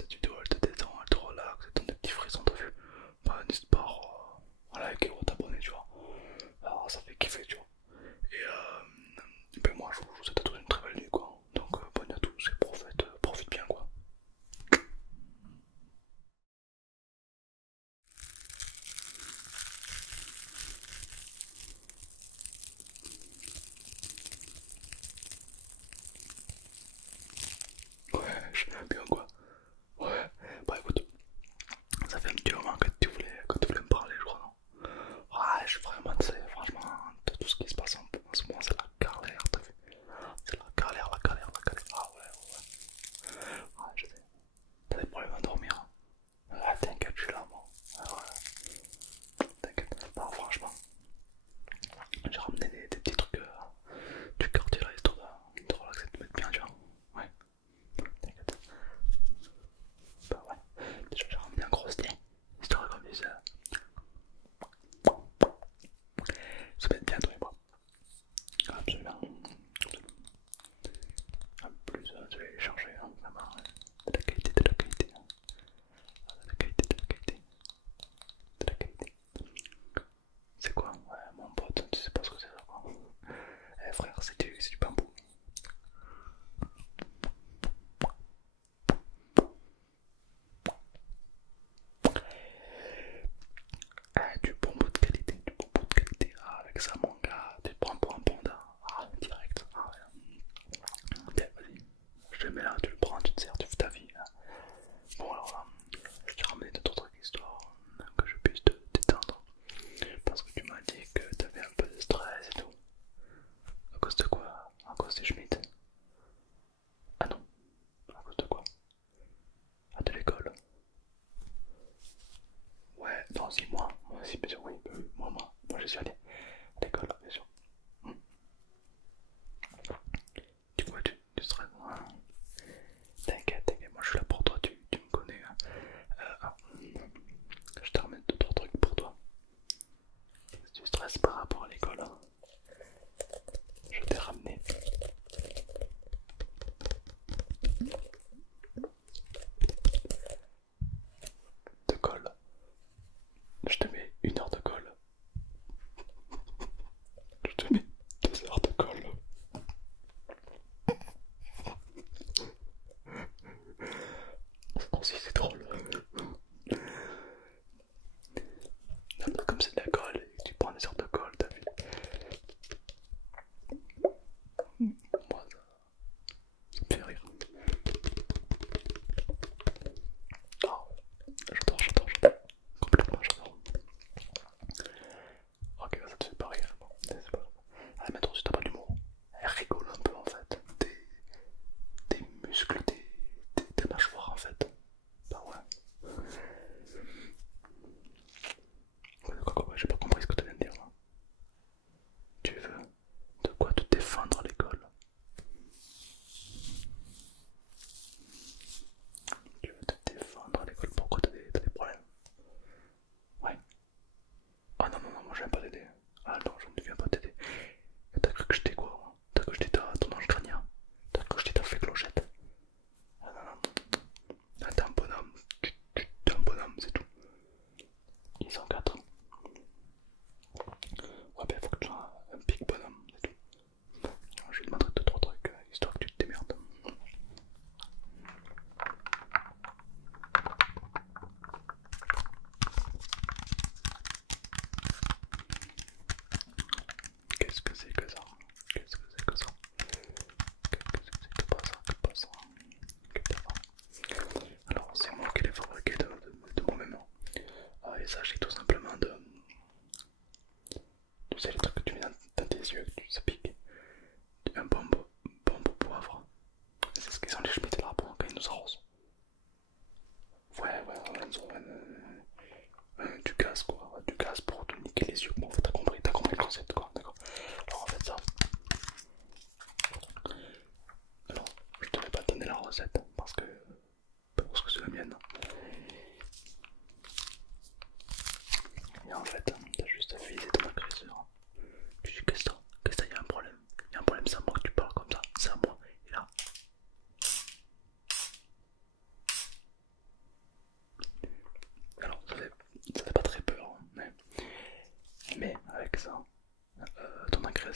cette vidéo elle te détend, elle te relaxe, elle te donne des petits frissons, t'as vu? Bah n'hésite pas à liker ou à t'abonner, tu vois. Alors ça fait kiffer, tu vois. Et ben moi je vous souhaite à tous une très belle nuit, quoi. Donc bonne nuit à tous et profite bien, quoi. Ouais, je suis bien, quoi. Ouais, bah écoute, ça fait un petit moment que tu voulais me parler, je crois, non? Ouais, je suis vraiment, tu sais, franchement, de tout ce qui se passe en ce moment, c'est la galère, t'as vu? C'est la galère, la galère, la galère. Ah ouais, ouais, je sais. T'as des problèmes à dormir? Ah, t'inquiète, je suis là, moi. Ah ouais, t'inquiète. Non, franchement, j'ai ramené des petits trucs du quartier là, histoire de relaxer, de te mettre bien, tu vois. Ouais, t'inquiète. Bah ouais, déjà j'ai ramené un gros thé, histoire qu'on puisse se mettre bien, toi et moi. Absolument. En plus, je vais les changer, hein, vraiment. De la qualité, de la qualité. De la qualité, de la qualité. De la qualité. C'est quoi? Ouais, mon pote, tu sais pas ce que c'est ça, quoi. Eh frère, c'est du bambou. Ah, du bonbon de qualité, du bonbon de qualité. Ah, avec ça, mon gars, tu te prends pour un panda. Ah, direct. Ah, ouais. Tiens, vas-y. Je te mets là, tu le prends, tu te sers, tu fais ta vie. Hein. Bon, alors là, je t'ai ramené d'autres trucs histoire que je puisse te détendre. Parce que tu m'as dit que t'avais un peu de stress et tout. À cause de quoi?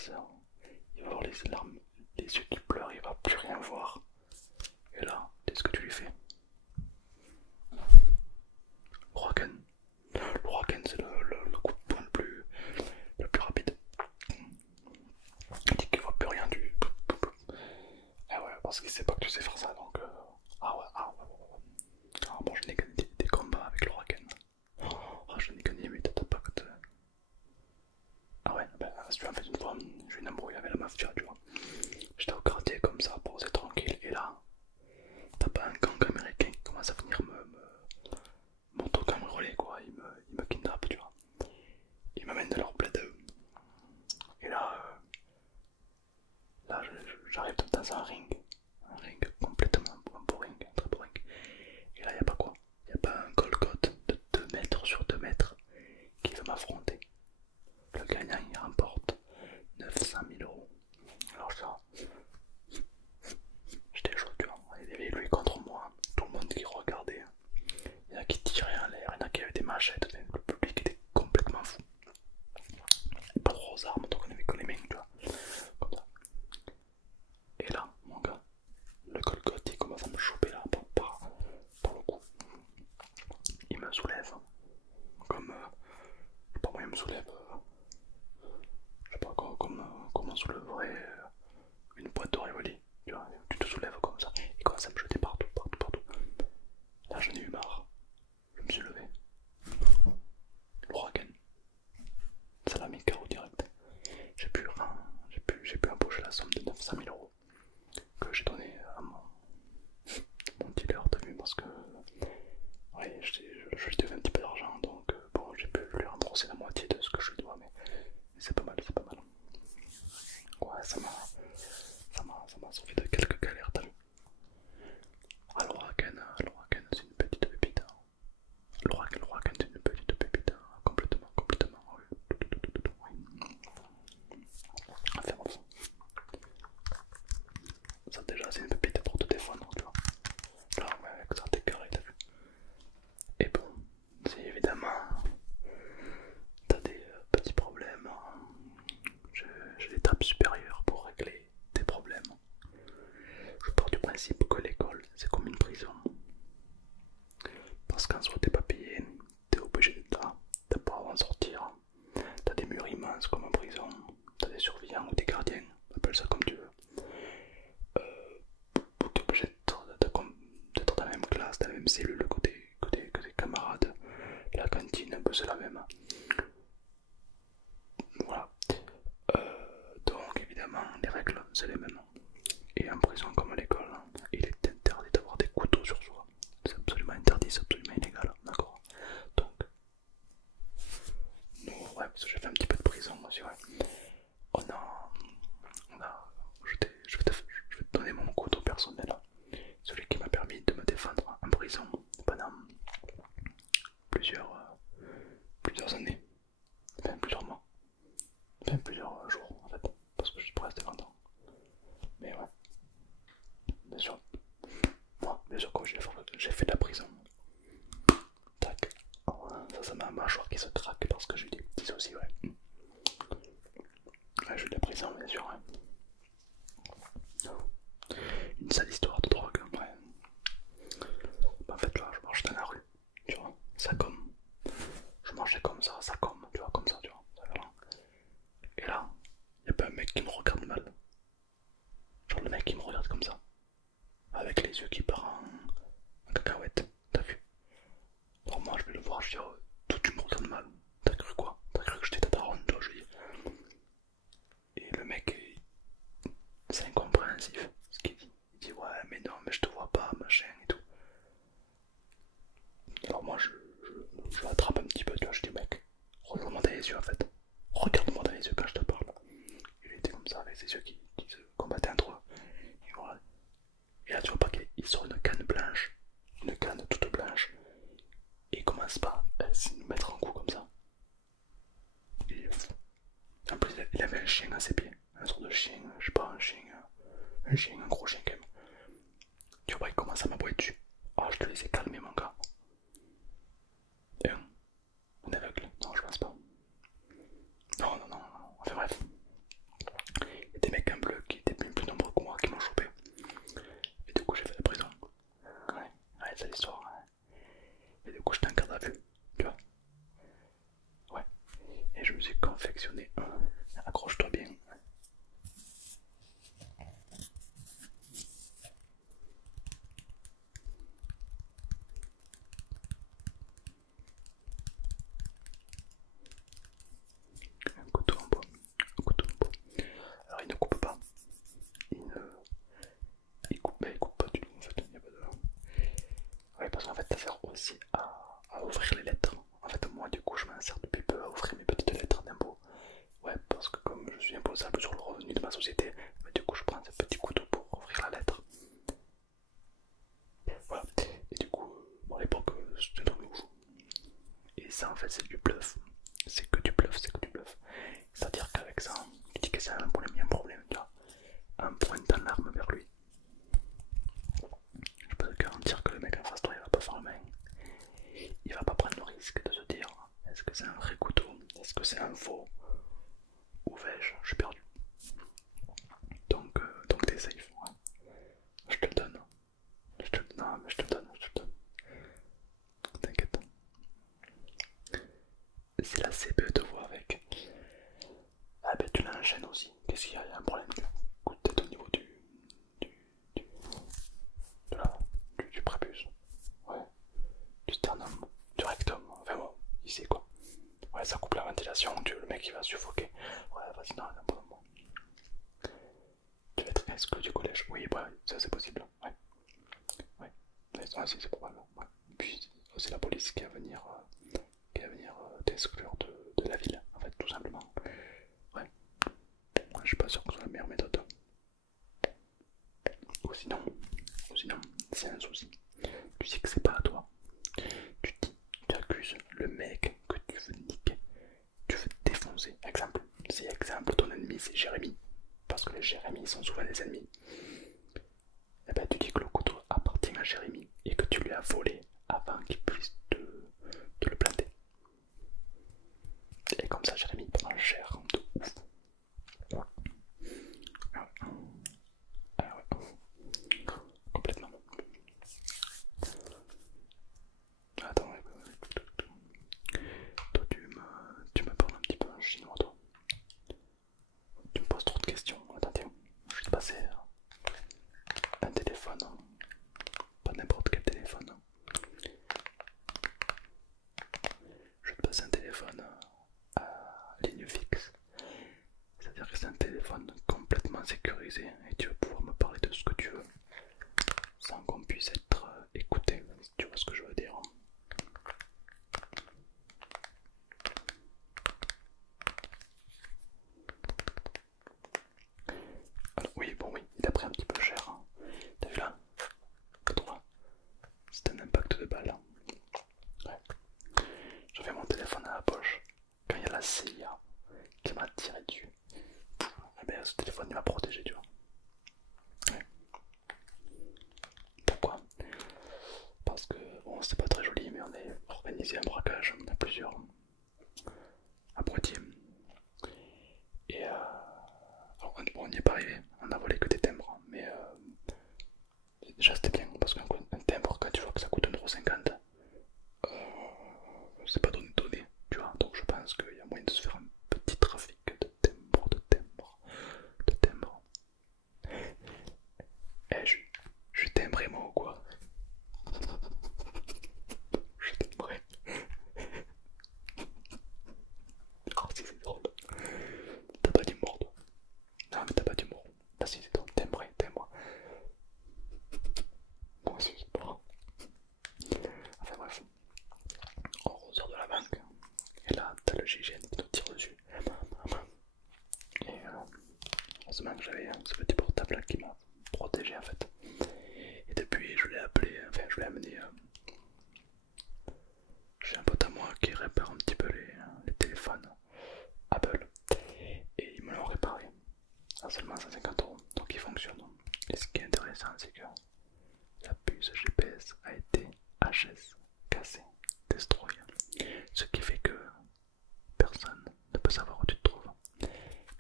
sœur. Il va voir les larmes, les yeux qui pleurent, il va plus rien voir. Et là, qu'est-ce que tu lui fais? L'ouragan. L'ouragan, c'est le coup de poing le plus rapide. Il dit qu'il voit plus rien du. Ah ouais, parce qu'il sait pas que tu sais faire ça donc. Ah ouais, ah ouais. Ah bon, je n'ai gagné des combats avec l'ouragan. Oh, je n'ai gagné, mais t'as pas que te. Ah ouais, bah si tu veux, en fait, une fois, j'ai eu une embrouille avec la mafia, tu vois. J'étais au quartier comme ça, posé tranquille, et là, t'as pas un gang américain qui commence à venir m'auto-cambrioler, quoi. Il me kidnappe, tu vois. Ils m'amènent de leur bled. Et là, j'arrive dans un ring complètement un beau ring, un très beau ring. Et là, y a pas quoi? Y a pas un Golgoth de 2 mètres sur 2 mètres qui veut m'affronter. Le gagnant, il remporte 900 000 euros. Alors j'étais chaud, tu vois. Il y avait lui contre moi, tout le monde qui regardait. Il y en a qui tiraient en l'air, il y en a qui avaient des machettes, le public était complètement fou. Pas trop aux armes, donc on avait que les mains, tu vois. Comme ça. Et là, mon gars, le Golgoth il commence à me choper là par le cou. Il me soulève. Comme. Je sais pas, moi il me soulève. Je sais pas comment on soulèverait une boîte de Rivoli. Tu vois, tu te soulèves comme ça. Il commence à me jeter partout, partout, partout. Là j'en ai eu marre. Je me suis levé. L'ouragan. Ça l'a mis KO direct. J'ai pu empocher la somme de 900 000 euros que j'ai donné à mon dealer, t'as vu, parce que ouais, je lui devais un petit peu d'argent, donc bon, j'ai pu lui rembourser la moitié de ce que je lui dois, mais c'est pas mal, c'est pas mal. Ouais, ça m'a sauvé de quelques galères, t'as vu. Ah, l'ouragan, c'est une petite pépite. Hein. L'ouragan, c'est une petite pépite, hein. Complètement, oui. Enfin, bon. Ça déjà, c'est une pépite pour te défendre, tu vois. Là, ouais, avec ça, t'es carré, t'as vu. Et bon, si évidemment t'as des petits problèmes, j'ai l'étape supérieure pour régler tes problèmes. Je pars du principe que l'école c'est comme une prison. Parce qu'en soi t'es pas payé, t'es obligé d'être là, t'as pas à en sortir. T'as des murs immenses comme en prison, t'as des surveillants ou des gardiens, appelle ça comme tu veux. T'es obligé d'être dans la même classe, dans la même cellule que tes camarades. La cantine, un peu c'est la même. Voilà. Donc évidemment, les règles, c'est les mêmes. Et en prison comme à l'école, il est interdit d'avoir des couteaux sur soi. C'est absolument interdit, c'est absolument illégal, d'accord. Donc, nous, ouais, parce que j'ai fait un petit peu de prison aussi, ouais. Je vais te donner mon couteau personnel, celui qui m'a permis de me défendre en prison pendant plusieurs années, enfin plusieurs mois, enfin plusieurs jours en fait, parce que je suis pas resté longtemps. Mais ouais, bien sûr, moi, bien sûr, quand j'ai fait de la prison, tac, oh, ça m'a un mâchoire qui se craque parce que j'ai eu des petits soucis, ouais. Ouais, j'ai eu de la prison, bien sûr, ouais. Une sale histoire de drogue, ouais. Bah, en fait, là, je marche dans la rue, tu vois, ça comme. Je marchais comme ça comme, tu vois, comme ça, tu vois. Et là, y'a pas un mec qui me regarde mal. Genre le mec qui me regarde comme ça, avec les yeux qui partent en cacahuète, t'as vu? Alors moi je vais le voir, je dis oh, toi tu me regardes mal, t'as cru quoi? T'as cru que j'étais ta daronne, toi, je dis. Et le mec, c'est incompréhensif ce qu'il dit. Il dit ouais mais non mais je te vois pas, machin et tout. Alors moi je l'attrape un petit peu, tu vois, je dis mec, regarde-moi dans les yeux en fait. Regarde-moi dans les yeux quand je te parle. Il était comme ça avec ses yeux qui se combattaient entre eux. Et voilà. Et là tu vois pas qu'il sort une canne blanche, une canne toute blanche. Et il commence pas à nous mettre un coup comme ça. Et, en plus il avait un chien à ses pieds. Un sort de chien, je sais pas, un gros chien quand même. Tu vois, il commence à m'aboyer dessus. Oh, je te laissais calmer mon gars. Et un aveugle, non je pense pas. Non, enfin bref. Ouais, c'est l'histoire. Hein. Et du coup, j'étais en garde à vue, tu vois. Ouais. Et je me suis confectionné un. Accroche-toi bien. Un couteau en bois. Un couteau en bois. Alors, il ne coupe pas. Il ne. Il coupe pas du tout en fait. Il n'y a pas de. Ouais, parce qu'en fait, ça sert aussi à ouvrir les lettres. En fait, moi, du coup, je m'en sers depuis peu à ouvrir mes petites lettres d'impôt. Ouais, parce que comme je suis imposable sur le revenu de ma société, bah, du coup, je prends ce petit couteau pour ouvrir la lettre. Voilà. Et du coup, bon, à l'époque, c'était dans mes ouf. Et ça, en fait, c'est du bluff. C'est que du bluff, c'est que du bluff. C'est-à-dire qu'avec ça, il dit que c'est un problème, il y a un problème, tu vois. En pointant l'arme vers lui. Je peux te garantir que le mec en face de toi, il va pas faire le main. Il va pas prendre le risque de se dire est-ce que c'est un vrai couteau, est-ce que c'est un faux, ou vais-je, je suis perdu. Donc t'es safe. Ouais. Je te le donne. Non, mais je te le donne, je te le donne. T'inquiète. Si la CPE te voit avec, ah ben tu l'enchaînes aussi. Qu'est-ce qu'il y a? Il y a un problème du coup de tête au niveau du, de la, du prépuce. Ouais. Du sternum, du rectum. Enfin bon, ici quoi. Ouais, ça coupe la ventilation, le mec il va suffoquer. Ouais, vas-y, non, non, non. Tu vas être exclu du collège. Oui, bah, ça c'est possible. Ouais, ouais. Mais ça, c'est probable. Ouais. Puis c'est la police qui va venir t'exclure de la ville, en fait, tout simplement. Ouais. Je suis pas sûr que ce soit la meilleure méthode. Ou sinon, c'est un souci. Tu sais que c'est pas à toi. Tu accuses le mec que tu veux niquer. Tu veux défoncer. Exemple. Si exemple ton ennemi c'est Jérémy. Parce que les Jérémy sont souvent des ennemis. Et ben tu dis que le couteau appartient à Jérémy et que tu lui as volé avant qu'il puisse te le planter. Et comme ça Jérémy prend cher de ouf. Ah ouais. Complètement. Attends, toi tu me parles un petit peu en chinois toi. Tu me poses trop de questions. Attends, tiens, je vais te passer un téléphone. Pas n'importe quel téléphone. Je vais te passer un téléphone à ligne fixe. C'est-à-dire que c'est un téléphone complètement sécurisé et tu vas pouvoir me parler de ce que tu veux sans qu'on puisse être écouté, si tu vois ce que je veux dire. Alors oui, bon oui, il a pris un petit peu cher. Hein. T'as vu là? C'est un impact de balle. Ouais. J'avais mon téléphone à la poche quand il y a la CIA qui m'a tiré dessus. Eh ben, ce téléphone il m'a protégé, tu vois. Ouais. Pourquoi? Parce que bon, c'est pas très joli, mais on a organisé un braquage à plusieurs à Poitiers. Et alors, on n'y est pas arrivé, on a volé que des timbres, mais déjà c'était bien parce qu'un timbre, quand tu vois que ça coûte 1,50 €, c'est pas donné, tu vois. Donc je pense qu'il y a moyen de se faire un petit trafic de timbres, de timbres. Eh, je suis timbré moi ou quoi? Je suis timbré. Oh, si c'est drôle. T'as pas d'humour toi. Non, mais t'as pas d'humour. Ah, si c'est drôle, timbré, timbre. Moi aussi, c'est pas grave. Enfin bref, on ressort de la banque. Et là, t'as le GIGN qui nous tire dessus. Et heureusement que j'avais ce petit portable là qui m'a protégé en fait. Et depuis, je l'ai appelé, enfin, je l'ai amené. J'ai un pote à moi qui répare un petit peu les téléphones Apple. Et ils me l'ont réparé à seulement 150 €. Donc il fonctionne. Et ce qui est intéressant, c'est que la puce GPS a été HS, cassée, destroy. Ce qui fait que personne ne peut savoir où tu te trouves.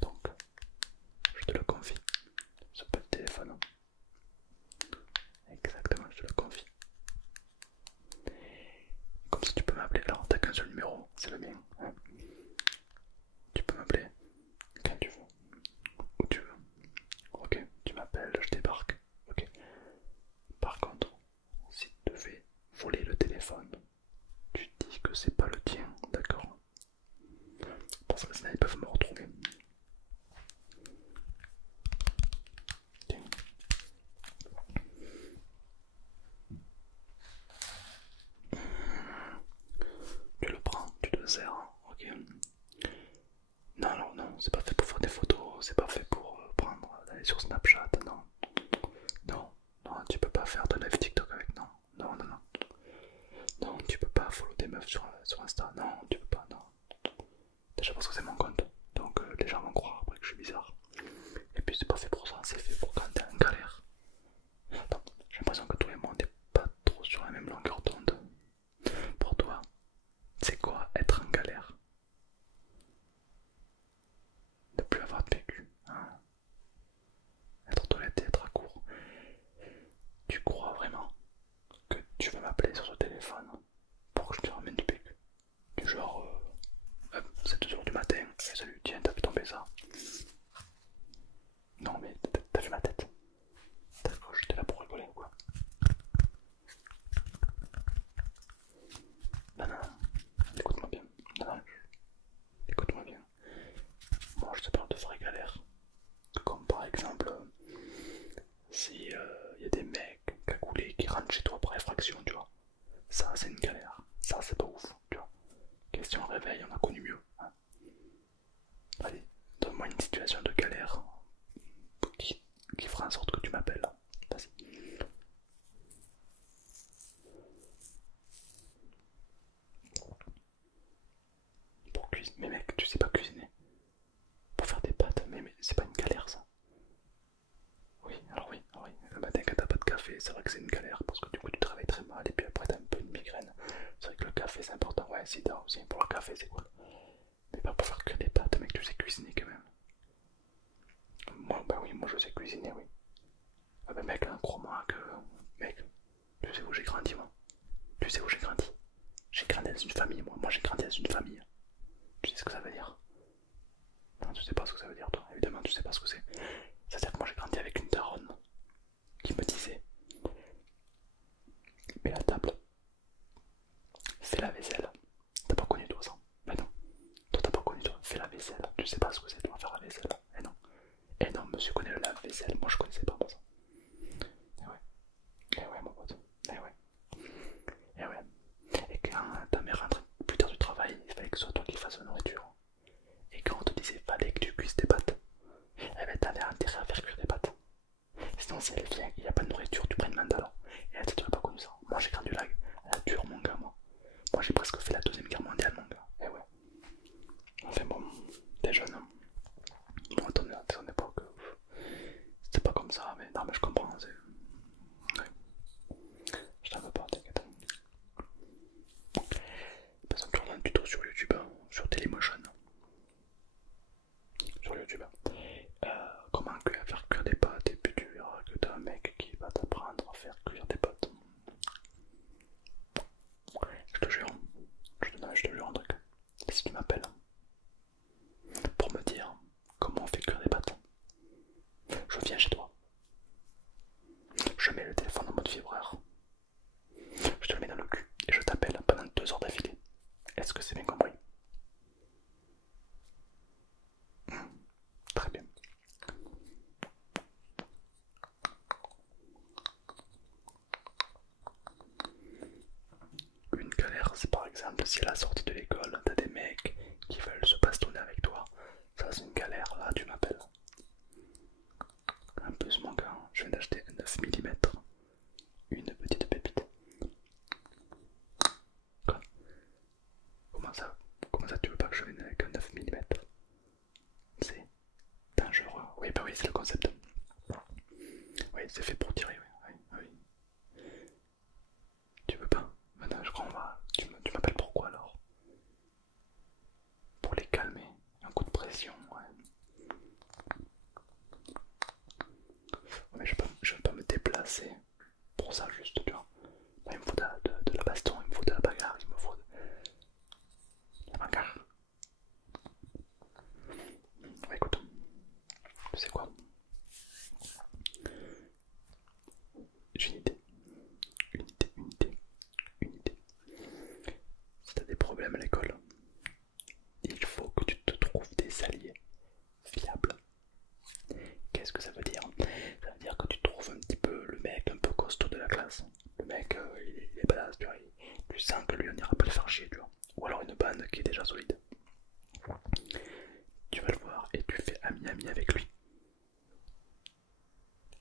Donc, je te le confie, ce petit téléphone. Exactement, je te le confie. sur Insta. Non, tu peux pas, non. Déjà parce que c'est mon compte, donc les gens vont croire après que je suis bizarre. Et puis c'est pas fait pour ça, c'est fait pour quand t'es en galère. Attends, j'ai l'impression que toi et moi on n'est pas trop sur la même longueur d'onde. Pour toi, c'est quoi être en galère? Ne plus avoir de PQ, hein? Être toiletté, être à court. Tu crois vraiment que tu vas m'appeler sur ce téléphone pour que je te ramène du PQ? Du genre, 7 h du matin, hey, salut, tiens, t'as vu tomber ça? Non mais t'as vu ma tête? T'as cru que j'étais là pour rigoler ou quoi? Non, non, écoute-moi bien. Non, non, écoute-moi bien. Moi je te parle de vraies galères. Comme par exemple, si y a des mecs cagoulés qui rentrent chez toi par effraction, tu vois. Ça c'est une galère. Ça c'est pas ouf, tu vois. Question réveil, on a connu mieux, hein. Allez, donne-moi une situation de galère qui fera en sorte que tu m'appelles. Vas-y. Pour cuisiner. Mais mec, tu sais pas cuisiner. Pour faire des pâtes, mais c'est pas une galère ça. Oui, alors oui, le matin quand t'as pas de café, c'est vrai que c'est une galère parce que du coup tu travailles très mal et puis après t'as un peu une migraine. C'est vrai que le café c'est important, ouais, si t'as aussi pour le café c'est cool. Mais pas pour faire que des pâtes, mec, tu sais cuisiner quand même. Moi, bah oui, moi je sais cuisiner, oui. Ah bah mec, hein, crois-moi que... Mec, tu sais où j'ai grandi moi? Tu sais où j'ai grandi? J'ai grandi dans une famille, moi j'ai grandi dans une famille. Tu sais ce que ça veut dire? Non, tu sais pas ce que ça veut dire toi, évidemment tu sais pas ce que c'est. C'est-à-dire que moi j'ai grandi avec une daronne qui me disait: mets la table, fais la vaisselle. T'as pas connu toi ça? Mais non, toi t'as pas connu toi, fais la vaisselle. Tu sais pas ce que c'est toi faire la vaisselle? Eh non. Eh non, monsieur connaît le lave-vaisselle, moi je connaissais pas moi ça. Eh ouais mon pote, eh ouais. Et ouais. Et quand ta mère rentrait plus tard du travail, il fallait que ce soit toi qui fasses la nourriture. Et quand on te disait fallait que tu cuises tes pâtes, eh ben t'avais intérêt à faire cuire des pâtes. Sinon si elle vient, il n'y a pas de nourriture, tu prends une mandala. Et elle, tu n'as pas connu ça. Moi j'ai grandi lag, elle a dure mon gars moi. Moi j'ai presque fait la deuxième guerre mondiale mon gars. Et ouais. Enfin bon, t'es jeune, hein. Moi à ton époque, c'était pas comme ça, mais non mais je comprends. Ouais. Je t'en veux pas, t'inquiète. Par exemple, tu regardes un tuto sur YouTube, hein, sur Dailymotion, sur YouTube. Comment faire cuire des pâtes, et puis tu verras que t'as un mec qui va t'apprendre à faire cuire des pâtes. Je te jure, je te jure un truc. Si tu m'appelles pour me dire comment on fait cuire des pâtes, je viens chez toi. Je mets le téléphone en mode vibreur. Je te le mets dans le cul et je t'appelle pendant 2 heures d'affilée. Est-ce que c'est bien compris? Très bien. Une galère, c'est par exemple si à la sortie de l'école, t'as des mecs qui veulent se bastonner avec toi. Ça c'est une galère, là tu m'appelles. Un peu ce manque, hein. Je viens d'acheter un 9 mm. Une petite pépite. Quoi? Comment ça tu veux pas que je vienne avec un 9 mm? C'est dangereux. Oui bah oui c'est le concept. Oui c'est fait pour tirer, oui. Oui. Tu veux pas? Maintenant je crois on va... Tu m'appelles pourquoi alors? Pour les calmer. Un coup de pression, ouais. Mais je vais pas me déplacer pour ça juste, tu vois. Là, il me faut de la baston, il me faut de la bagarre, il me faut de la bagarre. Ouais, écoute, tu sais quoi? J'ai une idée. Une idée. Si t'as des problèmes à l'école, il faut que tu te trouves des alliés fiables. Qu'est-ce que ça veut dire? Ça veut dire que tu trouves un petit peu le mec un peu costaud de la classe. Le mec, il est badass, tu vois. Tu sens que lui, on n'ira pas le faire chier, tu vois. Ou alors une bande qui est déjà solide. Tu vas le voir et tu fais ami-ami avec lui.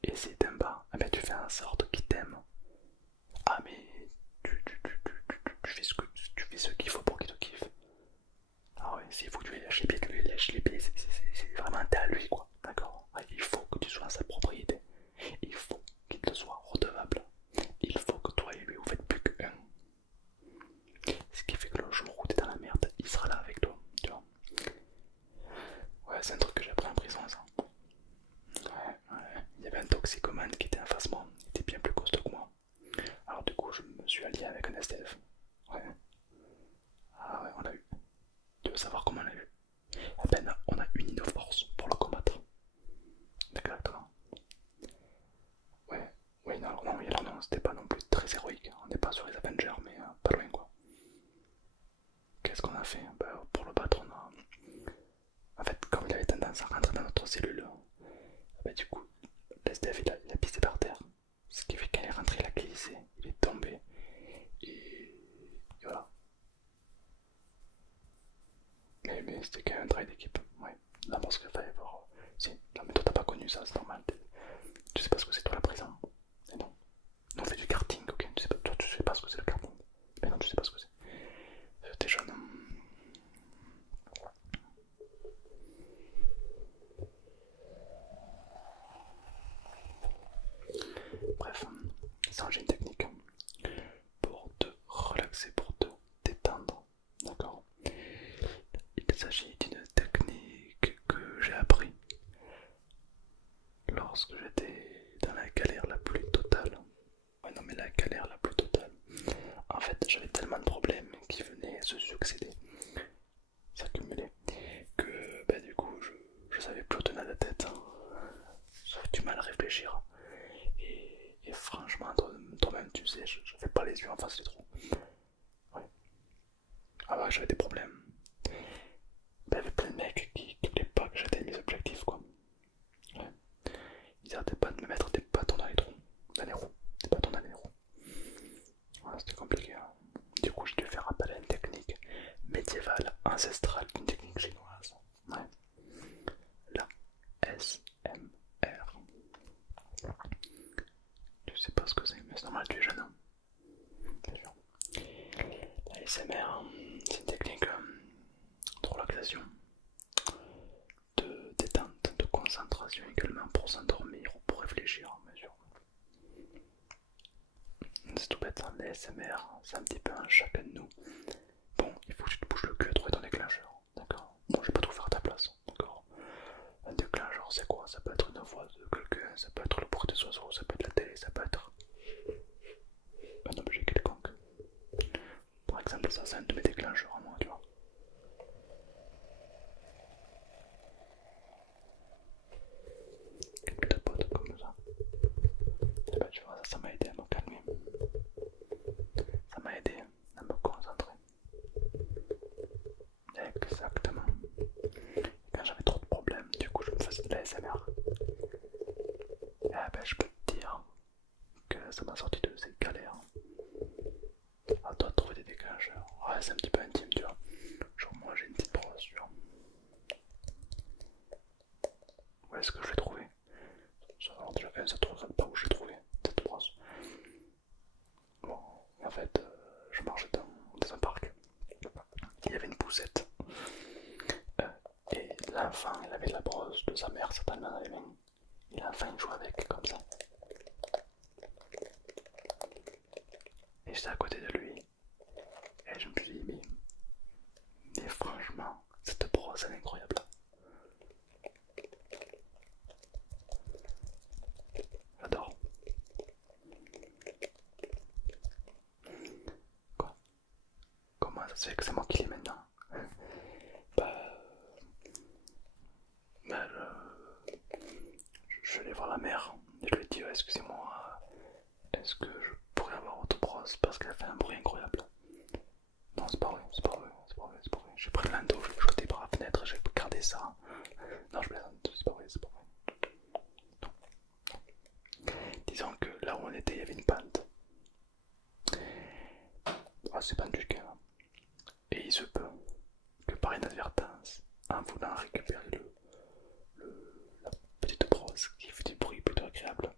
Et si t'aimes pas, eh ben tu fais en sorte qu'il t'aime. Ah mais tu fais ce qu'il faut pour avec un SDF. Ouais. Ah ouais, on l'a eu. Tu veux savoir comment on l'a eu? À peine on a uni nos forces pour le combattre. Exactement. Ouais, oui, non, alors non, oui, alors non, c'était pas non plus très héroïque. On n'est pas sur les Avengers, mais pas loin quoi. Qu'est-ce qu'on a fait? Bah, pour le battre, on a. En fait, comme il avait tendance à rentrer dans notre cellule, bah, du coup, l'SDF il a pissé par terre. Ce qui fait qu'il est rentré, il a glissé, il est tombé. Et voilà. Mais c'était quand même un travail d'équipe. Ouais. Là, parce qu'il fallait voir. Si, non, mais toi t'as pas connu ça, c'est normal. Tu sais pas ce que c'est toi la prison. Et non. Nous on fait du karting, ok. Tu sais pas, toi tu sais pas ce que c'est le karting. Mais non, tu sais pas ce que c'est. T'es jeune. Bref, ça j'ai une technique pour te relaxer, pour te détendre. D'accord. Il s'agit d'une technique que j'ai appris lorsque j'étais dans la galère la plus totale. Ouais, non, mais la galère la plus totale. En fait, j'avais tellement de problèmes qui venaient se succéder, s'accumuler, que bah, du coup, je savais plus où tenir la tête. J'avais du mal à réfléchir. Et franchement, toi-même, tu sais, je fais pas les yeux en face des trous. Ouais. Ah ouais, j'avais des problèmes. Il y avait plein de mecs qui voulaient pas que j'atteigne mes objectifs, quoi. Ouais. Ils arrêtaient pas de me mettre des bâtons dans les trous, dans les roues, des bâtons dans les roues. Ouais, c'était compliqué. Hein. Du coup, j'ai dû faire appel à une technique médiévale, ancestrale, une technique chinoise. Ouais. La SMR. Tu sais pas ce que c'est, mais c'est normal, tu es jeune. Hein. Bien sûr. La SMR, c'est une technique de relaxation, de détente, de concentration également pour s'endormir ou pour réfléchir, bien sûr. C'est tout bête, hein, l'ASMR, c'est un petit peu un chacun de nous. Bon, il faut que tu te bouges le cul à trouver ton déclencheur, d'accord? Bon, je vais pas tout faire à ta place, d'accord? Un déclencheur, c'est quoi? Ça peut être une voix de quelqu'un, ça peut être le bruit des oiseaux, ça peut être la télé, ça peut être un objet quelconque. Par exemple, ça, c'est un de mes déclencheurs à moi, tu vois. Quelques tapotes comme ça. Et bah, tu vois, ça m'a aidé à me calmer. Ça m'a aidé à me concentrer. Exactement. Quand j'avais trop de problèmes, du coup, je me faisais de la SMR. Et ben, je peux te dire que ça m'a sorti de ces galères. À toi de trouver des déclencheurs. Ouais, c'est un petit peu intime, tu vois. Genre, moi j'ai une petite brosse, tu vois. Où est-ce que je l'ai trouvé? Alors, déjà, ça te regarde pas où j'ai trouvé cette brosse. Bon, en fait, je marchais dans un parc. Il y avait une poussette. Euh, et l'enfant, il avait la brosse de sa mère certainement dans les mains. Et l'enfant, il jouait avec comme ça. Et j'étais à côté de lui. Et je me suis dit, mais franchement, cette brosse, elle est incroyable. J'adore. Quoi? Comment ça se fait que c'est moi qui l'ai maintenant? Bah, bah je vais aller voir la mère et je lui ai dit, excusez-moi, est-ce que je pourrais avoir votre brosse parce qu'elle fait un bruit incroyable? Non, c'est pas vrai, c'est pas vrai, c'est pas vrai, c'est pas vrai. J'ai pris le linteau, je l'ai jeté par la fenêtre, j'ai gardé ça. Non, je plaisante, c'est pas vrai, c'est pas vrai. Disons que là où on était, il y avait une pente. Assez pentu quand même. Et il se peut que par inadvertance, en voulant récupérer la petite brosse qui fait du bruit plutôt agréable,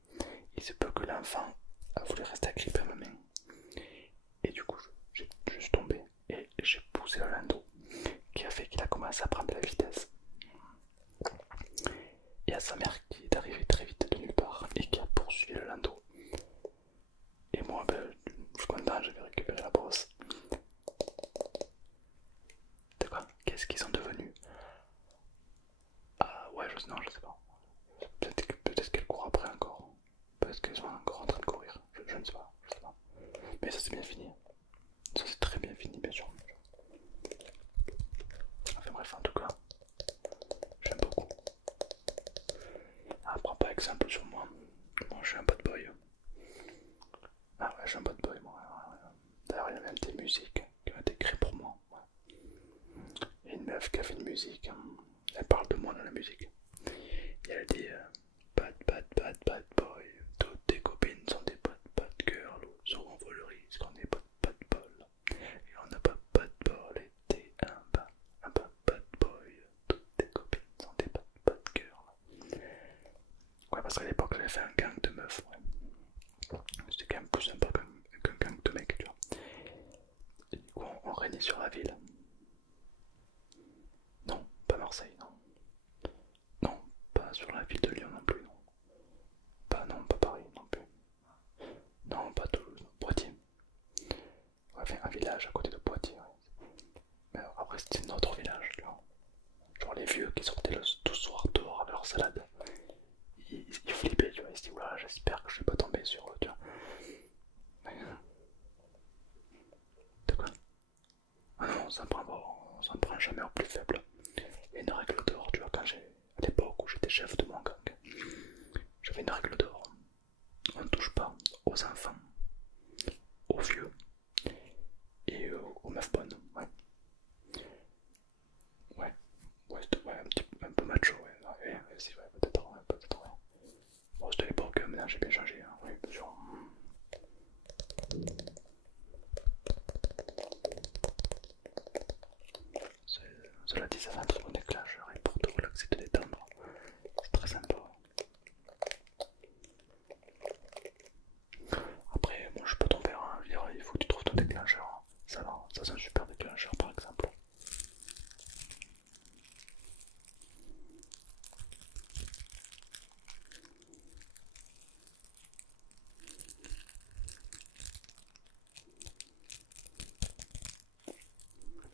il se peut que l'enfant a voulu rester agrippé à ma main. Et du coup, je suis tombé et j'ai poussé le landau qui a fait qu'il a commencé à prendre de la vitesse. Il y a sa mère qui est arrivée très vite de nulle part et qui a poursuivi le landau. Et moi, ben, je suis content, j'avais récupéré la brosse. D'accord? Qu'est-ce qu'ils sont devenus? Ah ouais, non, je sais pas. Peut-être qu'elle court après encore. Peut-être qu'ils sont encore en train de courir. Je ne sais pas, je sais pas. meuf qui a fait une musique, hein. Elle parle de moi dans la musique. Et elle dit bad boy, toutes tes copines sont des bad girl, so on vaut le risque, on est bad ball. Et on n'a pas de bol, et t'es un bad boy, toutes tes copines sont des bad girl. Ouais, parce qu'à l'époque j'avais fait un gang de meufs, ouais. C'était quand même plus sympa qu'un gang de mecs, tu vois. Et du coup on régnait sur la ville. Non, pas Marseille, non. Non, pas sur la ville de Lyon non plus, non. Non, pas Paris non plus. Non, pas Toulouse, Poitiers. Ouais, enfin, un village à côté de Poitiers, ouais. Mais après c'était notre village, tu vois. Genre les vieux qui sortaient tout le soir dehors avec leur salade. Ils flippaient, tu vois, ils se disaient oula, j'espère que je vais pas tomber sur eux, tu vois. De quoi? Ah non, ça me prend jamais au plus faible. Il y a une règle d'or, tu vois, à l'époque où j'étais chef de mon gang, j'avais une règle d'or. On ne touche pas aux enfants, aux vieux et aux meufs bonnes, ouais. Ouais, ouais, un peu macho, ouais, si, ouais, peut-être, ouais, peut-être, ouais. Bon, c'était à l'époque, maintenant j'ai bien changé, hein, oui, bien sûr. Cela dit, ça fait un très bon déclencheur et pour te relaxer, te détendre, c'est très sympa. Après, moi je peux ton père, hein, je veux dire, il faut que tu trouves ton déclencheur, hein. Ça va, ça c'est un super déclencheur par exemple.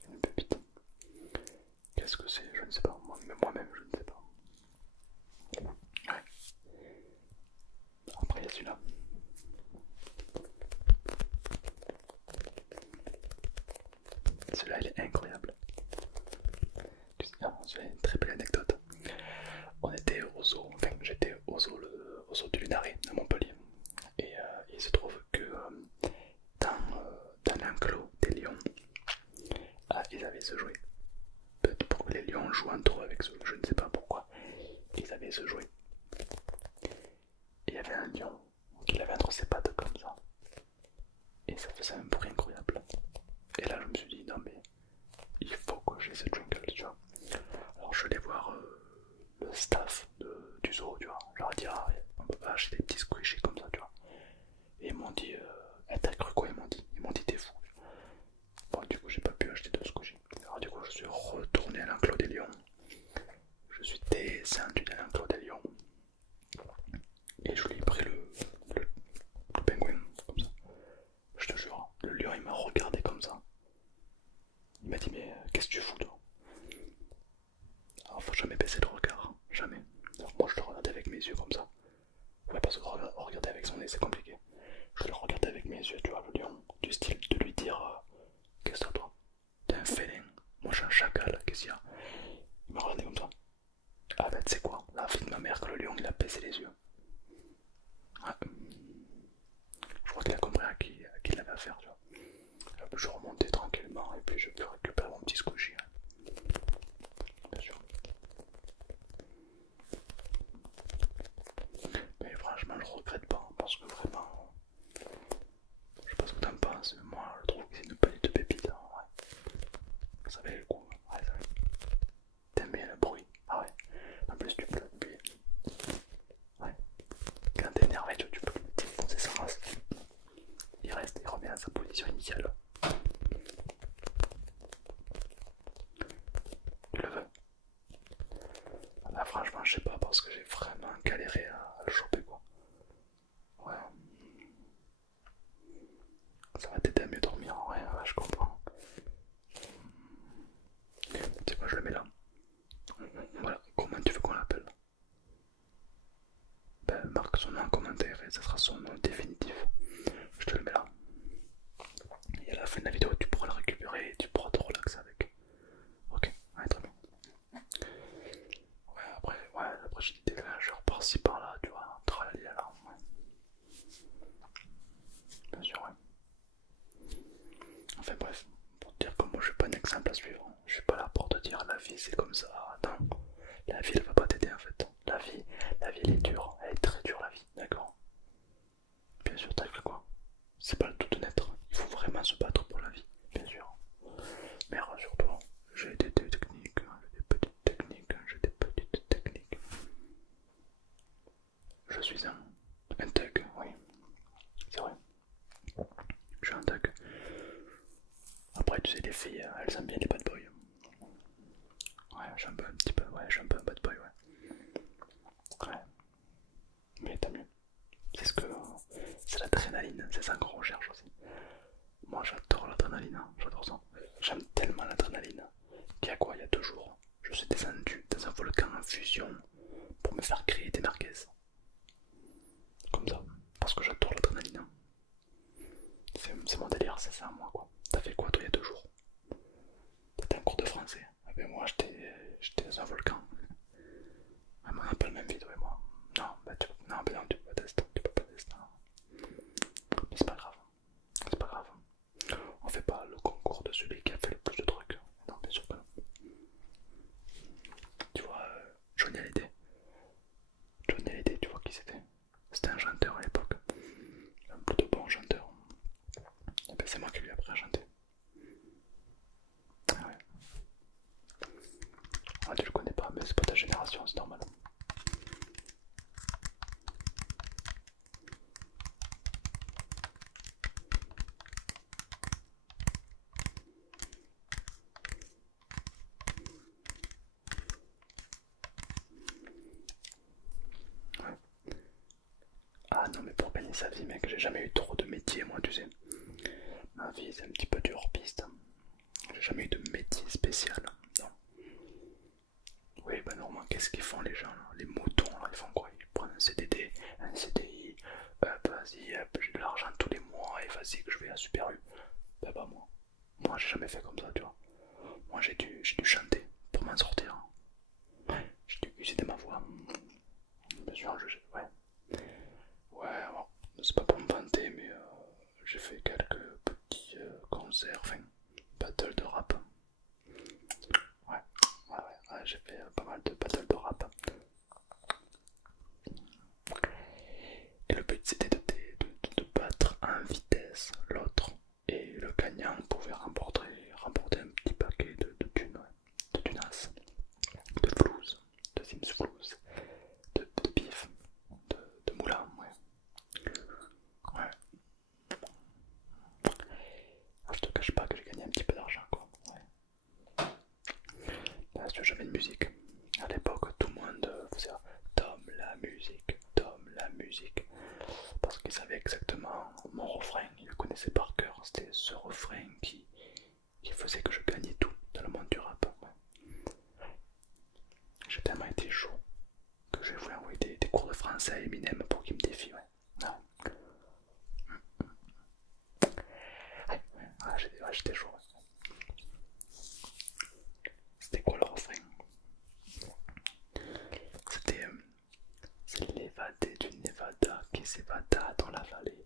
Une pépite. Qu'est-ce que c'est? Je ne sais pas, moi-même je ne sais pas. Ouais. Après il y a celui-là. Celui-là il est incroyable. C'est une très belle anecdote. On était au zoo, enfin j'étais au zoo du Lunaret à Montpellier. Et il se trouve que dans l'enclos des lions, ils avaient ce jouet. Peut-être pour que les lions jouent entre eux avec ce, je ne sais pas pourquoi. Ils avaient ce jouet. Et il y avait un lion qui l'avait entre ses pattes comme ça. Et ça faisait un bruit incroyable. Et là je me suis dit non mais il faut que j'ai ce jingle, tu vois. Alors je vais aller voir le staff du zoo, tu vois. Je leur ai dit ah, on peut pas acheter des petits squishies comme ça, tu vois. Et ils m'ont dit, t'as cru quoi? Ils m'ont dit t'es fou. Bon du coup j'ai pas pu acheter de squishies. Alors du coup je suis retourné à l'enclos des lions. Je suis descendu dans l'enclos des lions. Et je lui ai pris le pingouin comme ça. Je te jure, le lion il m'a regardé comme ça. Il m'a dit mais qu'est-ce que tu fous toi? Alors faut jamais baisser le regard, jamais. Alors moi je le regardais avec mes yeux comme ça. Ouais parce que regarder avec son nez c'est compliqué. Je le regardais avec mes yeux, tu vois, le lion. Du style de lui dire qu'est-ce que toi? T'es un félin. Moi je suis un chacal, qu'est-ce qu'il y a? Il m'a regardé comme ça. Ah bah tu sais quoi? La fille de ma mère que le lion il a baissé les yeux. Ouais. Je crois qu'il a compris à qui il avait affaire, tu vois. Je remontais tranquillement et puis je peux récupérer mon petit squishy. Bien sûr. Mais franchement, je regrette pas parce que vraiment, je sais pas ce que t'en penses, mais moi je trouve que c'est une palette de pépites. Hein, ouais. Ça fait le coup. Ouais, ça fait. T'aimes bien le bruit? Ah ouais. En plus, tu peux lui. Ouais. Quand t'es énervé, tu peux lui défoncer sa race. Il reste, il revient à sa position initiale. Tu le veux? Là, franchement, je sais pas parce que j'ai vraiment galéré à le choper quoi. Ouais. Ça va t'aider à mieux dormir, ouais, je comprends. Tu sais quoi, je le mets là. Voilà, comment tu veux qu'on l'appelle? Ben, marque son nom en commentaire et ça sera son nom définitif. Je te le mets là. Et à la fin de la vidéo, tu pourras le récupérer et tu pourras te relaxer avec. Ok, ouais, très bien. Ouais, après j'ai des déclencheurs par-ci par-là, tu vois, tralali là. Ouais. Bien sûr, ouais. Enfin bref, pour te dire que moi je suis pas un exemple la suivre. Je suis pas là pour te dire la vie c'est comme ça. Non, la vie elle va pas t'aider en fait. La vie elle est dure, elle est très dure la vie, d'accord? Bien sûr, t'as fait quoi? C'est pas le tout honnête. Il faut vraiment se battre pour la vie, bien sûr. Mais rassure-toi, j'ai des techniques, j'ai des petites techniques, j'ai des petites techniques. Je suis un thug, oui, c'est vrai. Je suis un thug. Après, tu sais, les filles, elles aiment bien les bad boys. Ouais, je suis un peu un petit peu, ouais, je suis un peu un bad boy, ouais. Ouais, mais tant mieux. C'est ce que. C'est l'adrénaline, c'est ça qu'on recherche aussi. Moi j'adore l'adrénaline, hein, j'adore ça. J'aime tellement l'adrénaline qu'il y a quoi, il y a 2 jours, je suis descendu dans un volcan en fusion pour me faire créer des merguez. Comme ça, parce que j'adore l'adrénaline. Hein. C'est mon délire, c'est ça moi quoi. T'as fait quoi toi il y a 2 jours? T'étais en cours de français. Ah ben moi j'étais dans un volcan. Ah, mais on n'a pas le même vie toi et moi. Non, bah tu, non, bah non, tu peux pas tester, tu peux pas tester. Mais c'est pas grave, c'est pas grave. On fait pas le concours de celui qui a fait le plus de trucs. Non, bien sûr que non. Tu vois, Johnny Hallyday. Johnny Hallyday, tu vois qui c'était? C'était un chanteur à l'époque. Un plutôt bon chanteur. Et ben c'est moi qui lui ai appris à chanter. Ah ouais. Ah, tu le connais pas, mais c'est pas ta génération, c'est normal. Ouais. Ah non, mais pour gagner sa vie, mec, j'ai jamais eu trop de métier, moi, tu sais. Ma vie, c'est un petit peu du hors-piste. J'ai jamais eu de métier spécial. Non. Oui, bah normalement, qu'est-ce qu'ils font les gens là? Les moutons là, ils font quoi? Ils prennent un CDD, un CDI, hop, vas-y, hop, j'ai de l'argent tous les mois et vas-y que je vais à Super U. Bah, bah moi. Moi j'ai jamais fait comme ça, tu vois. Moi j'ai dû chanter pour m'en sortir. Ouais, j'ai dû utiliser ma voix. Bien sûr, ouais. Ouais, bon, c'est pas pour me vanter, mais j'ai fait quelques petits concerts, enfin, battle de rap. Ouais, ouais, j'ai fait pas mal de battles de rap. Et le but c'était de battre en vitesse l'autre. Et le gagnant pouvait remporter un petit paquet de thunes, ouais. De tunas, de flouze, de sims flouze, de bif, de moulin, ouais. Ouais. Ah, je te cache pas que j'ai gagné un petit peu d'argent quoi. Ouais. Là, si tu veux, j'avais une musique. À l'époque, tout le monde faisait Tom la musique, Tom la musique. Parce qu'ils savaient exactement mon refrain, ils le connaissaient par cœur. C'était ce refrain qui faisait que je gagnais tout dans le monde du rap. Ouais. J'ai tellement été chaud que j'ai voulu envoyer des cours de français à Eminem pour qu'il me défie. Ouais. Ouais. Ouais, j'étais chaud. Ouais. C'était quoi le refrain? C'était c'est l'évadé du Nevada qui s'évada dans la vallée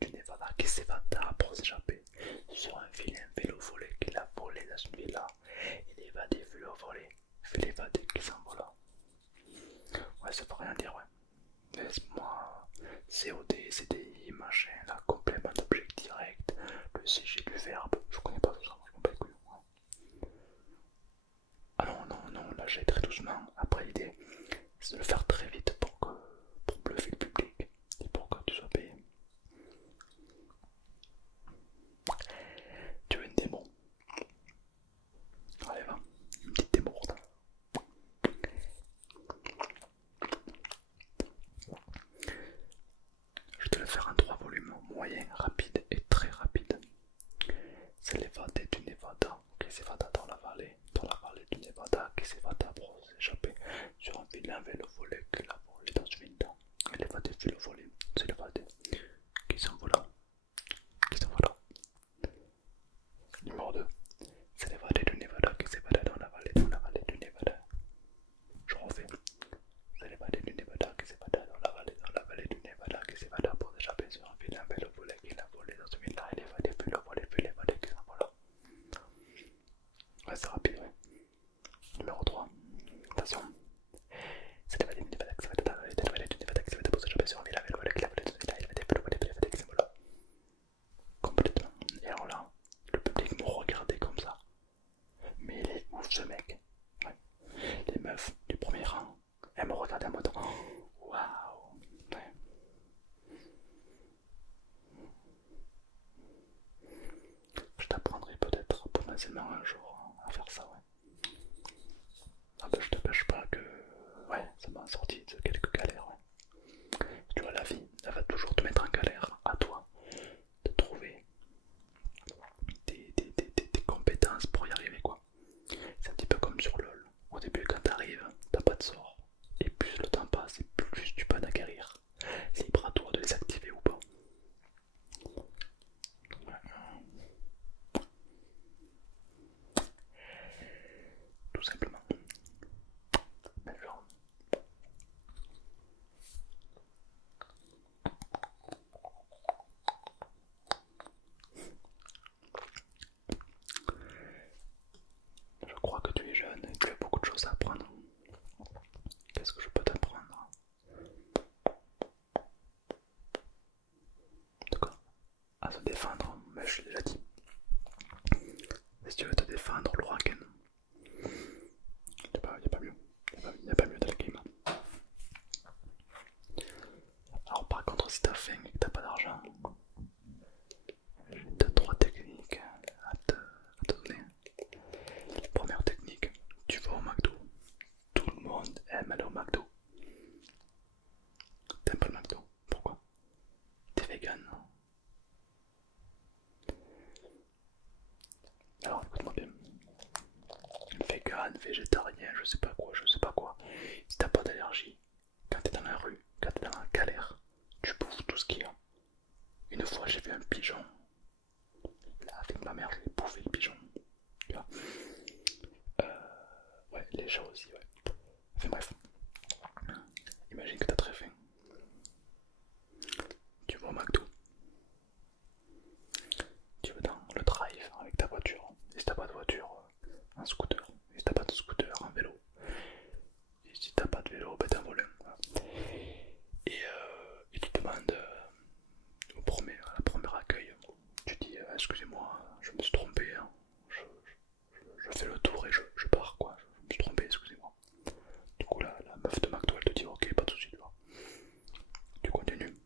du Nevada qui s'évada pour s'échapper sur un vilain vélo volé qu'il a volé dans une villa. Et l'évadé fut le volé, fait l'évadé qui s'envola. Ouais, ça peut rien dire, ouais. Mais moi, COD, CDI, machin, la complément d'objet direct, le CG du verbe, je connais pas tout ça, moi je m'en bats les couilles. Ouais. Ah non, non, non, là j'ai très doucement. Après l'idée, c'est de le faire très vite pour bluffer le public et pour que tu sois payé. Tu veux une démo? Allez va, une petite démo. Je vais te le faire en 3 volumes, moyen, rapide et très rapide. C'est l'évadé du Nevada qui s'évada dans la vallée du Nevada qui s'évada pour s'échapper sur un vilain vélo volé qu'il a volé dans une villa. Et l'évadé fut le volé, c'est l'évadé qui s'envola, qui s'envola. Numéro 2, c'est l'évadé du Nevada qui s'évada dans la vallée du Nevada. Je refais. C'est l'évadé du Nevada qui s'évada dans la vallée du Nevada qui s'évada pour s'échapper sur un vilain vélo volé qu'il a volé dans une villa. Et l'évadé fut le volé, puis l'évadé qui s'envola. potentiellement un jour à faire ça, ouais. Ah bah je te cache pas que ouais, ça m'a sorti de quelques galères, ouais. Tu vois, la vie, elle va toujours te mettre en galère, à toi de trouver tes compétences pour y arriver, quoi. C'est un petit peu comme sur LoL. Au début, quand t'arrives, t'as pas de sort. Et plus le temps passe, et plus tu peux en acquérir. C'est libre à toi de les activer ou pas. Tout simplement. Mais genre, je crois que tu es jeune et tu as beaucoup de choses à apprendre. Qu'est-ce que je peux t'apprendre? D'accord. À se défendre, mais je l'ai déjà dit. Si tu veux te défendre, l'ouragan, y a pas mieux. Y a pas mieux dans le game. Alors par contre, si t'as faim et que t'as pas d'argent, j'ai 2-3 techniques à te donner. Première technique, tu vas au McDo. Tout le monde aime aller au McDo. T'aimes pas le McDo? Pourquoi? T'es vegan? Alors écoute-moi bien. Vegan, végétarien, je sais pas quoi, je sais pas quoi. Si t'as pas d'allergie, quand t'es dans la rue, quand t'es dans la galère, tu bouffes tout ce qu'il y a. Une fois j'ai vu un pigeon. Là, avec ma mère, je l'ai bouffé le pigeon. Tu vois. Ouais, les chats aussi, ouais. Enfin bref. Imagine que t'as très faim. Tu vas au McDo. Tu vas dans le drive avec ta voiture. Et si t'as pas de voiture, un scooter. Et si t'as pas de scooter, un vélo. Et si t'as pas de vélo, ben t'as un volant. Voilà. Et tu demandes à la première accueil, tu dis excusez-moi, je me suis trompé, hein. je fais le tour et je pars quoi, je me suis trompé, excusez-moi. Du coup la meuf de McDo elle te dit ok, pas de soucis, tu vois. Tu continues.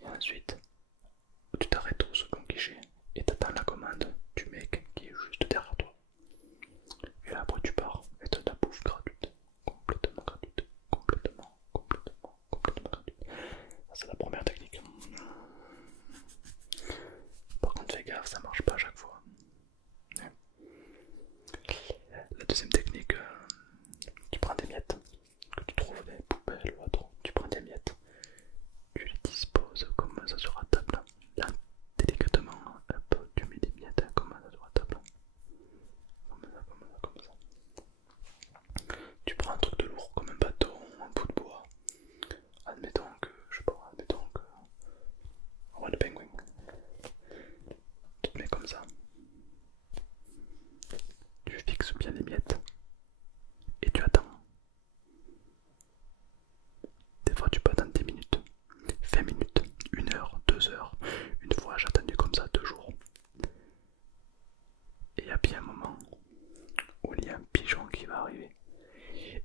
Et ensuite, tu t'arrêtes au second guichet et t'attends la commande du mec qui est juste derrière toi. Et là après tu pars et t'as ta bouffe gratuite. Complètement gratuite. Complètement gratuite. Ça c'est la première technique. Par contre fais gaffe, ça marche pas à chaque fois. La deuxième technique, tu prends des miettes que tu trouves dans les poubelles ou autre, tu prends des miettes, tu les disposes comme ça sur la table. Là, délicatement, hop, tu mets des miettes comme ça sur la table. Comme ça. Tu prends un truc de lourd comme un bâton, un bout de bois. Admettons que, je sais pas, on va le pingouin. Tu te mets comme ça. Tu fixes bien les miettes et tu attends. Des fois tu peux attendre 10 minutes, 20 minutes, 1 heure, 2 heures. Une fois j'ai attendu comme ça 2 jours. Et il y a bien un moment où il y a un pigeon qui va arriver.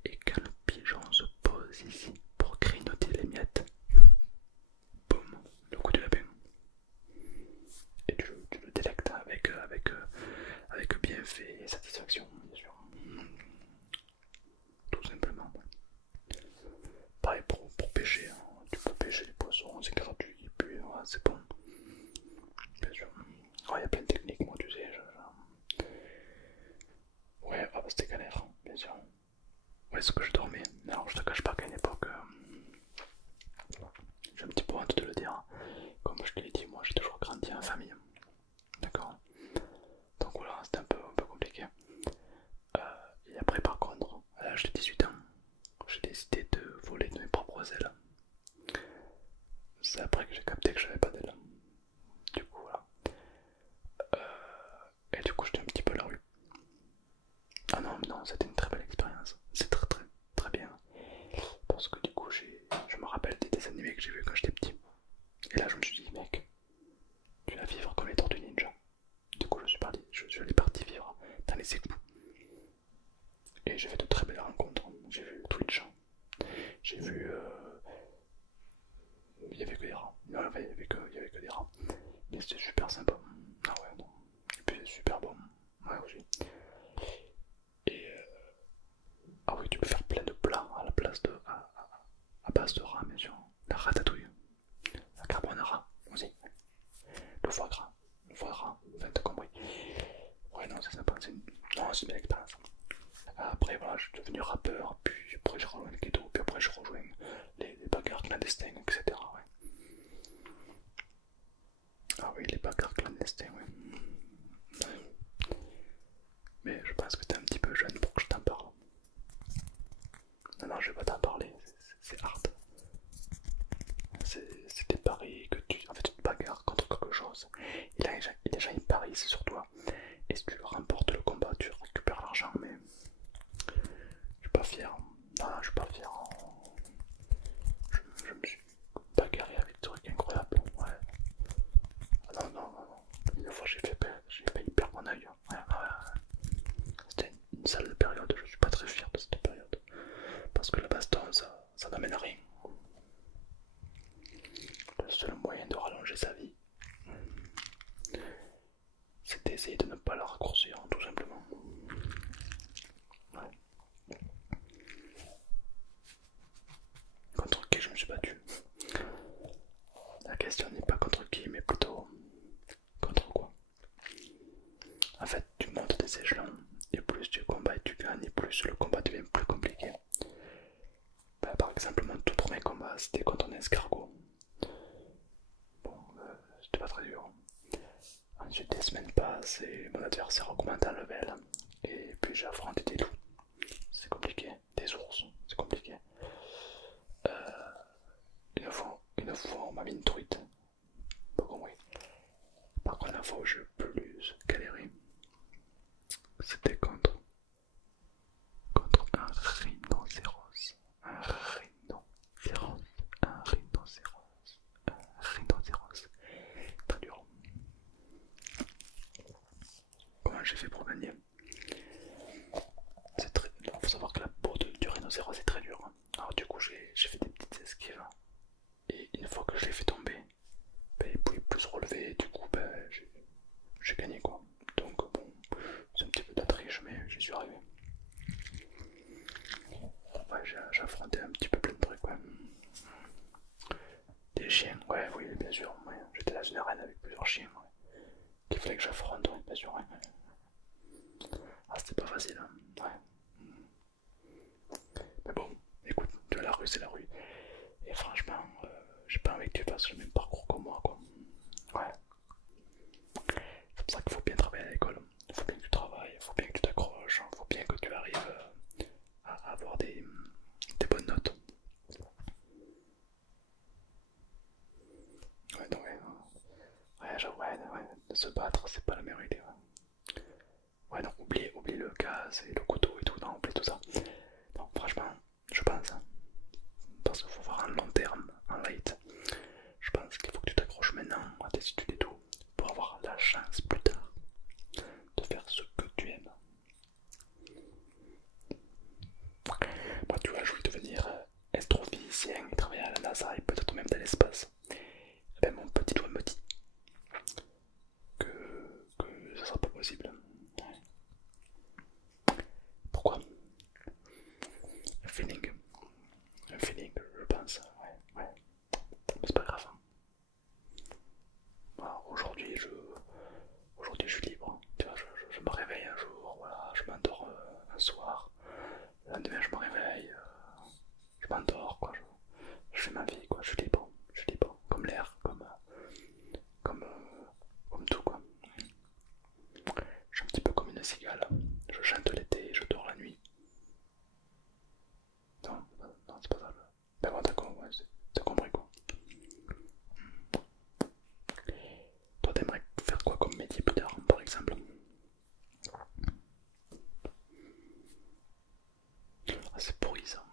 Et quand le pigeon se pose ici pour grignoter les miettes, boum, le coup de lapin. Et tu le délectes avec bienfait et satisfaction, bien sûr. Tout simplement. Pareil pour pêcher, hein. Tu peux pêcher les poissons, c'est gratuit, et puis ouais, c'est bon. Bien sûr. Ouais, il y a plein de techniques, moi tu sais. Ouais, ah bah c'était galère, bien sûr. Où est-ce que je dormais? Alors je te cache pas qu'à une époque, j'ai un petit peu honte de le dire. Comme je te l'ai dit, moi j'ai toujours grandi en famille. D'accord. Donc voilà, c'était un peu compliqué. Et après par contre, à l'âge de 18 ans, j'ai décidé de voler de mes propres ailes. C'est après que j'ai capté que j'avais pas d'ailes. Du coup voilà. Et du coup j'étais un petit peu à la rue. Ah non, non, c'était une très belle expérience. C'est très bien. Parce que du coup je me rappelle des dessins animés que j'ai vus quand j'étais petit. Et là je me suis dit mec, tu vas vivre comme les tortues ninja. Du coup je suis allé partir vivre dans les égouts. Et j'ai fait de très belles rencontres. J'ai vu Twitch. J'ai vu... il y avait que des rats. Non, il y avait que des rats. Mais c'était super sympa. Ah ouais, non. Et puis c'est super tireur, enfin t'as compris. Ouais non c'est sympa, non, c'est une belle expérience. Après voilà, je suis devenu rappeur, puis après j'ai rejoint le ghetto, puis après je rejoins les bagarres clandestines, etc. Ouais. Ah oui, les bagarres clandestines, ouais. Mais je pense que t'es un petit peu jeune pour que je t'en parle. Non, non, je vais pas t'en parler, c'est hard. C'est des paris que tu. En fait, tu te bagarres contre quelque chose. Et là, les gens ils parient sur toi. Et si tu remportes le combat, tu récupères l'argent. Mais je suis pas fier. Non, je suis pas fier. Je me suis bagarré avec des trucs incroyables. Ouais. Ah non, non, non, non. Une fois, j'ai failli perdre mon œil. Ouais, ouais. C'était une sale période. Je suis pas très fier de cette période. Parce que la baston, ça n'amène à rien. Le seul moyen de rallonger sa vie, c'est d'essayer de ne pas la raccourcir, tout simplement. Ouais. Contre qui je me suis battu? La question n'est pas contre qui, mais plutôt contre quoi. En fait, tu montes des échelons, et plus tu combats et tu gagnes, et plus le combat devient plus compliqué. Bah, par exemple, mon tout premier combat, c'était contre un escargot. Bon, c'était pas très dur. Ensuite, des semaines passent et mon adversaire augmente en level. Et puis j'ai affronté des loups, c'est compliqué. Des ours, c'est compliqué. Une fois on m'a mis une truite. Pas compris. Par contre, la fois où j'ai le plus galéré, c'était contre un rhinocéros. Un rhinocéros. Un rhinocéros. Un rhinocéros. Très dur. Comment j'ai fait pour gagner? C'est très. Il faut savoir que la peau du rhinocéros est très dure. Alors, du coup, j'ai fait des petites esquives. Et une fois que je l'ai fait tomber, ben, il pouvait plus se relever. Et du coup, ben, j'ai gagné quoi. Donc, bon, c'est un petit peu de la triche, mais j'y suis arrivé. Ouais, j'ai affronté un petit peu plein de trucs, ouais. Des chiens, ouais, oui, bien sûr. Ouais. J'étais dans une arène avec plusieurs chiens, ouais. Qu'il fallait que j'affronte, ouais, bien sûr, ouais. Ah, c'était pas facile, hein. Ouais. Mais bon, écoute, tu vois, la rue, c'est la rue. Et franchement, j'ai pas envie que tu fasses le même parcours que moi, quoi. Ouais. C'est pour ça qu'il faut bien travailler à l'école. Il faut bien que tu travailles, il faut bien que tu t'accroches, il faut bien que tu arrives à avoir des bonnes notes. Ouais, non, ouais, j'avoue, ouais, de se battre, c'est pas la meilleure idée. Ouais, non, oublie le gaz et le couteau et tout, non, oublie tout ça. Non, franchement, je pense, hein, parce qu'il faut voir un long terme, un light. Je pense qu'il faut que tu t'accroches maintenant à tes études et tout, pour avoir la chance plus tard de faire ce que tu aimes. Moi, tu vois, je voulais devenir astrophysicien et travailler à la NASA et peut-être même dans l'espace. Eh ben, mon petit doigt me dit que ça sera pas possible. Pourquoi? Un feeling. Un feeling, je pense. Ouais, ouais. C'est pas grave. Voilà, aujourd'hui, je suis libre. Tu vois, je me réveille un jour, voilà, je m'endors un soir. Le lendemain, je me réveille, je m'endors, quoi. Je fais ma vie, quoi. Je suis libre. Comme l'air, comme, comme tout, quoi. Je suis un petit peu comme une cigale. Je chante l'été et je dors la nuit. Non, non, c'est pas ça. Ben bon, d'accord, ouais, t'as compris, quoi. Toi, t'aimerais faire quoi comme métier plus tard, par exemple? Ah, c'est pourri ça.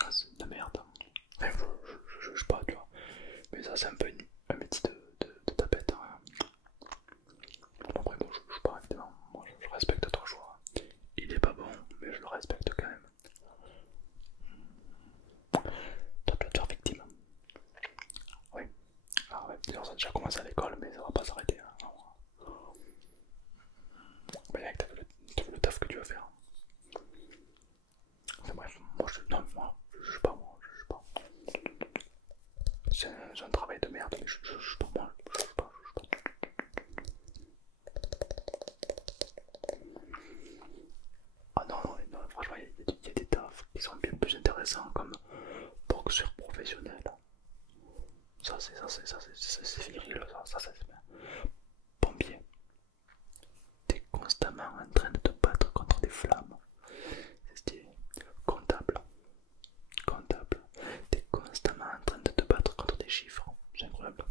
Ah, c'est de la merde. Enfin, je juge pas, tu vois. Mais ça, c'est un peu un métier de tapette. Hein. Après, bon, je juge pas, évidemment. Moi, je respecte ton choix. Il est pas bon, mais je le respecte quand même. Toi, tu vas te faire victime. Oui. Ah ouais, d'ailleurs, ça a déjà commencé à l'école, mais ça va pas s'arrêter. Hein. Bah, mec, t'as vu le taf que tu vas faire. Enfin bref, moi je juge pas, moi, je juge pas. C'est un travail de merde, mais je juge pas, moi, je juge pas. c'est viril, ça c'est bien. Pompier, t'es constamment en train de te battre contre des flammes. C'est stylé. Comptable, comptable, t'es constamment en train de te battre contre des chiffres. C'est incroyable.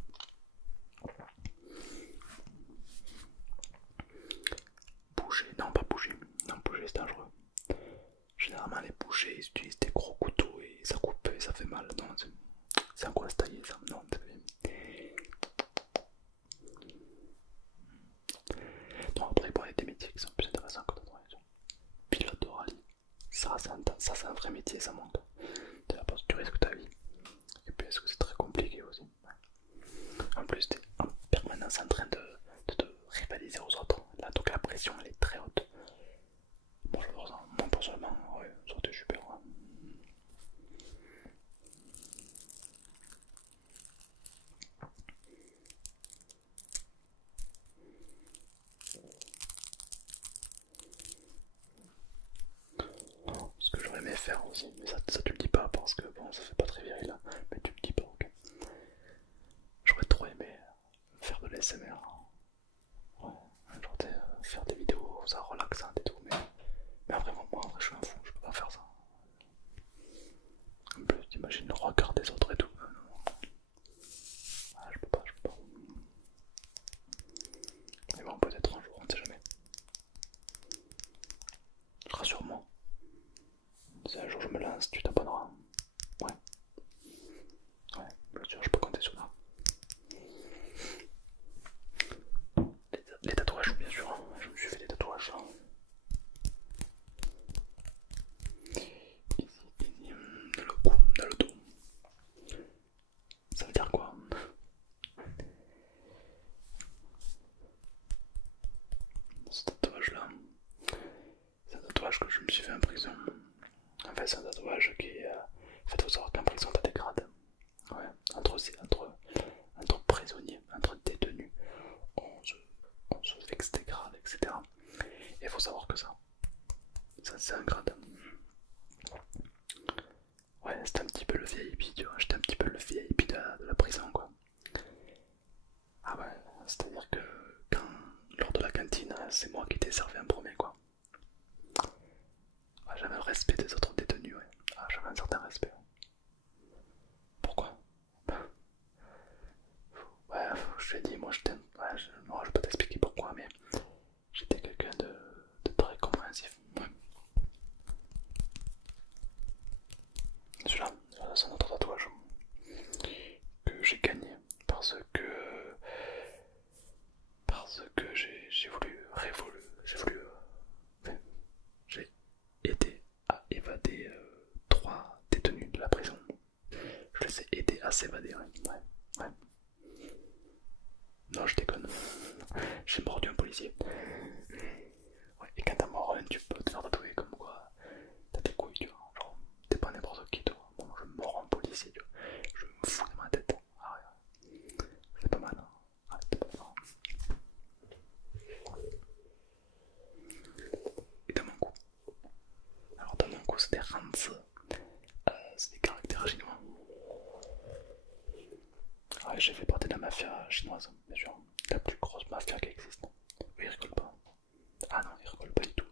Boucher, non pas boucher, non boucher c'est dangereux. Généralement les bouchers ils utilisent des gros couteaux et ça coupe et ça fait mal. Non, c'est un coup à se tailler ça, non, c'est bien. Non, après bon, il y a des métiers qui sont plus intéressants que d'autres. Pilote de rallye, ça c'est un vrai métier, ça manque. Parce que tu risques ta vie. Et puis est-ce que c'est très compliqué aussi. En plus t'es en permanence en train de te rivaliser aux autres. Là donc la pression elle est très haute. Moi j'adore ça, moi personnellement, ouais, ça c'était super. Ouais. Ce que j'aurais aimé faire aussi, mais ça tu le dis pas parce que bon ça fait pas très viril là, mais tu le dis pas, ok. J'aurais trop aimé faire de l'ASMR. Ouais, genre faire des vidéos ça relaxantes et tout, mais après moi en vrai, je suis un fou, je peux pas faire ça. En plus t'imagines le regard des autres et tout. Ah, je peux pas, je peux pas. Mais bon peut-être un jour, on ne sait jamais. Rassure-moi. Si un jour je me lance, tu t'abonneras. Ouais. Ouais, bien sûr, je peux compter sur ça. Les tatouages, bien sûr, hein. Je me suis fait des tatouages. Ici, dans le cou, dans le dos. Ça veut dire quoi? Ce tatouage là, c'est un tatouage que je me suis fait en prison. En fait, c'est un tatouage qui est. En fait, faut savoir qu'en prison, t'as des grades. Ouais, entre prisonniers, entre détenus, on se vexe des grades, etc. Et il faut savoir que ça c'est un grade. Ouais, c'était un petit peu le VIP, tu vois, j'étais un petit peu le VIP de la prison, quoi. Ah ouais, c'est-à-dire que lors de la cantine, c'est moi qui étais servi en premier, quoi. Ah, j'avais le respect des autres détenus, ouais. Ah, j'avais un certain respect. Pourquoi? Ouais, je t'ai dit, moi je t'aime. Ouais, non, je vais pas t'expliquer pourquoi, mais j'étais quelqu'un de très compréhensif. Ouais. Celui-là, c'est un autre tatouage que j'ai gagné parce que j'ai voulu révoluer, j'ai aidé à évader 3 détenus de la prison. Je les ai aidés à s'évader, ouais. Non, je déconne. J'ai mordu un policier. Ouais, et quand t'as mort un, tu peux te faire tatouer comme quoi t'as des couilles, tu vois. Genre, t'es pas n'importe qui, toi. Bon, je mords un policier, tu vois. Je me fous de ma tête. Ah ouais, c'est pas mal, hein. Ah, c'est pas mal. Et dans mon coup. Alors, dans mon coup, c'est des Rans. C'est des caractères chinois. Ouais, j'ai fait partie de la mafia chinoise, bien sûr. La plus grosse mafia qui existe. Oui, ils rigolent pas. Ah non, ils rigolent pas du tout.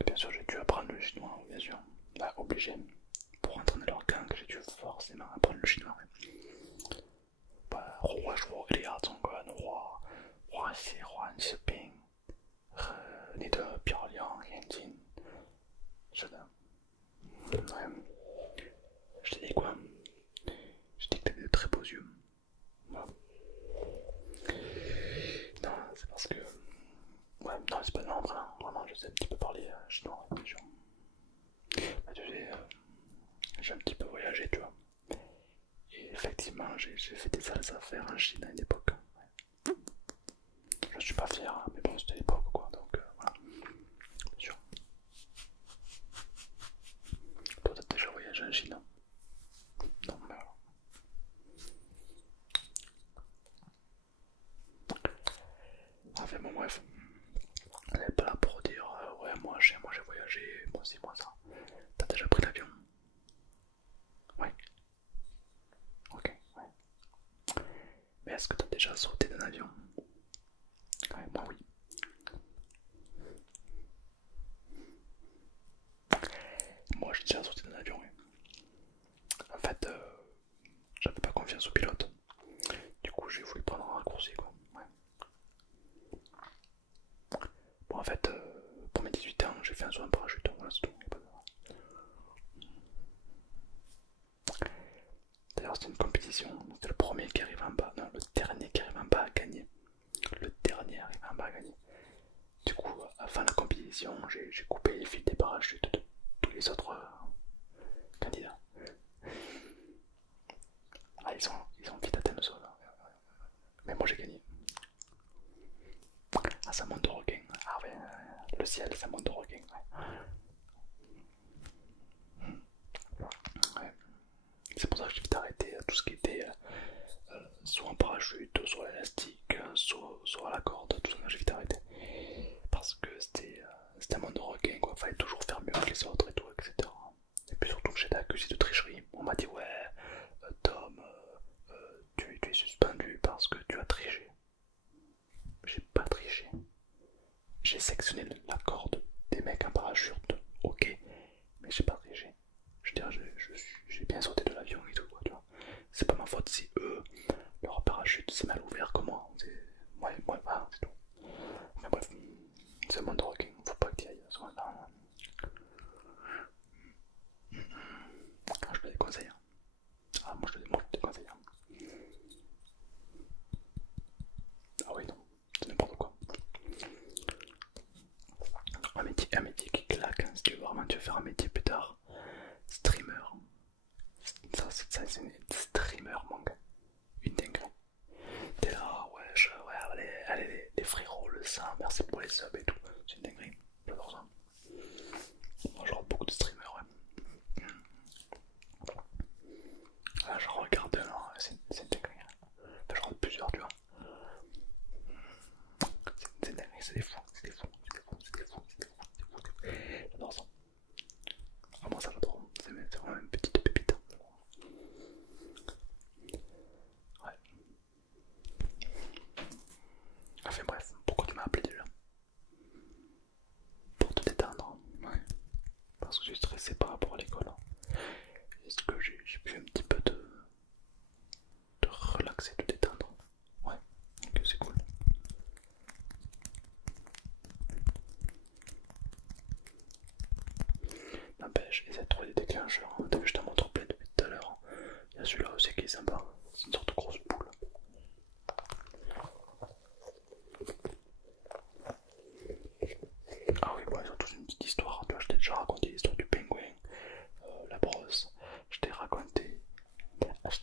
Et bien sûr, j'ai dû apprendre le chinois, bien sûr. Bah, obligé. Pour entrer dans leur gang, j'ai dû forcément apprendre le chinois. Bah, 我是我，你好，中国，你的漂亮眼睛，是的。Ouais. Je t'ai dit quoi? Je t'ai dit que t'avais de très beaux yeux. Voilà. Non, c'est parce que. Ouais, non, c'est pas non, vraiment, je sais un petit peu parler chinois, bien sûr. Bah, tu sais, j'ai un petit peu voyagé, tu vois. Et effectivement, j'ai fait des sales affaires en Chine à une époque. Ouais. Je suis pas fier, hein, mais bon, c'était l'époque, quoi, donc voilà. Bien sûr. Toi, t'as déjà voyagé en Chine? Non, mais alors. Enfin, bon, bref. On n'est pas là pour dire ouais, moi j'ai voyagé, moi c'est moi ça. T'as déjà pris l'avion? Ouais. Ok, ouais. est-ce que tu as déjà sauté d'un avion? Ouais, moi oui. Moi j'ai déjà sauté d'un avion, oui. En fait, j'avais pas confiance au pilote. Du coup, j'ai voulu prendre un raccourci, quoi. Ouais. Bon, en fait, pour mes 18 ans, j'ai fait un saut en parachute. Voilà, c'est tout. D'ailleurs, c'était une compétition. C'était le premier qui arrive en bas. Non, le dernier qui arrive en bas a gagné. Le dernier arrive en bas a gagné. Du coup, à la fin de la compétition, j'ai coupé les fils des parachutes de tous les autres candidats. Ah, ils ont vite atteint le sol. Mais moi j'ai gagné. Ah, ça monte au requin. Ah ouais, le ciel, ça monte au requin. Ouais. Ouais. C'est pour ça que j'ai vite arrêté tout ce qui était soit en parachute, soit à l'élastique, soit à la corde, tout ça, j'ai vite arrêté. Parce que c'était un monde de requin, quoi. Fallait toujours faire mieux que les autres et tout, etc. Et puis surtout que j'étais accusé de tricherie. On m'a dit, ouais, Tom, tu es suspendu parce que tu as triché. J'ai pas triché. J'ai sectionné la corde des mecs en parachute, ok, mais j'ai pas triché. Je veux dire, j'ai bien sauté de l'avion et tout, quoi, tu vois. C'est pas ma faute si eux, leur parachute s'est mal ouvert que moi. Moi, voilà, c'est tout. Mais bref, c'est un monde de requin, faut pas que tu y ailles à ce moment-là. Ah, je te déconseille. Ah, moi je te déconseille. Ah oui, non, c'est n'importe quoi. Un métier qui claque, hein, si tu veux vraiment tu veux faire un métier plus tard. Streamer. Ça c'est une streamer, mon gars. Une dinguerie. T'es là, ouais, allez, les frérots, le sang, merci pour les subs et tout. C'est une dinguerie, j'adore ça. Moi, je regarde beaucoup de streamers, ouais. Là, j'en regarde un, c'est une dinguerie. Enfin, j'en regarde plusieurs, tu vois. C'est une dinguerie, c'est des fous, c'est des fous, c'est des fous, c'est des fous, c'est des fous, c'est des fous. J'adore ça. Ah, moi, ça j'adore. C'est vraiment une petite pépite. Ouais. Enfin bref, pourquoi tu m'as appelé déjà? Pour te détendre, ouais. Parce que j'ai stressé par rapport à l'école. Est-ce que j'ai pu un petit peu te relaxer, te détendre? Ouais, ok, c'est cool. N'empêche, essaie de trouver des déclencheurs. T'as vu, je t'en montre plein depuis tout à l'heure. Il y a celui-là aussi qui est sympa. C'est une sorte de grosse boule. Ah oui, bon, ils ont tous une petite histoire. Tu vois, je t'ai déjà raconté l'histoire du pingouin, la brosse. Je t'ai raconté. Je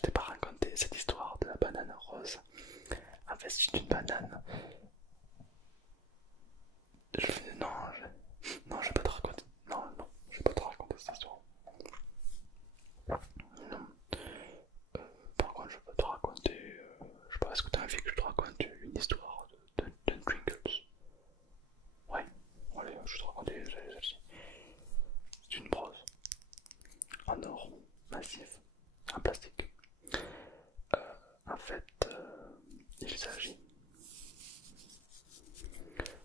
t'ai pas raconté cette histoire de la banane rose. En fait, c'est une banane. Non, non, je vais pas te raconter. Non, non, je vais pas te raconter cette histoire. Non. Par contre, je peux te raconter. Je sais pas, est-ce que tu as envie que je te raconte une histoire de Twinkles? Ouais, allez, je vais te raconter celle-ci. C'est une brosse en or massif, en plastique. En fait, il s'agit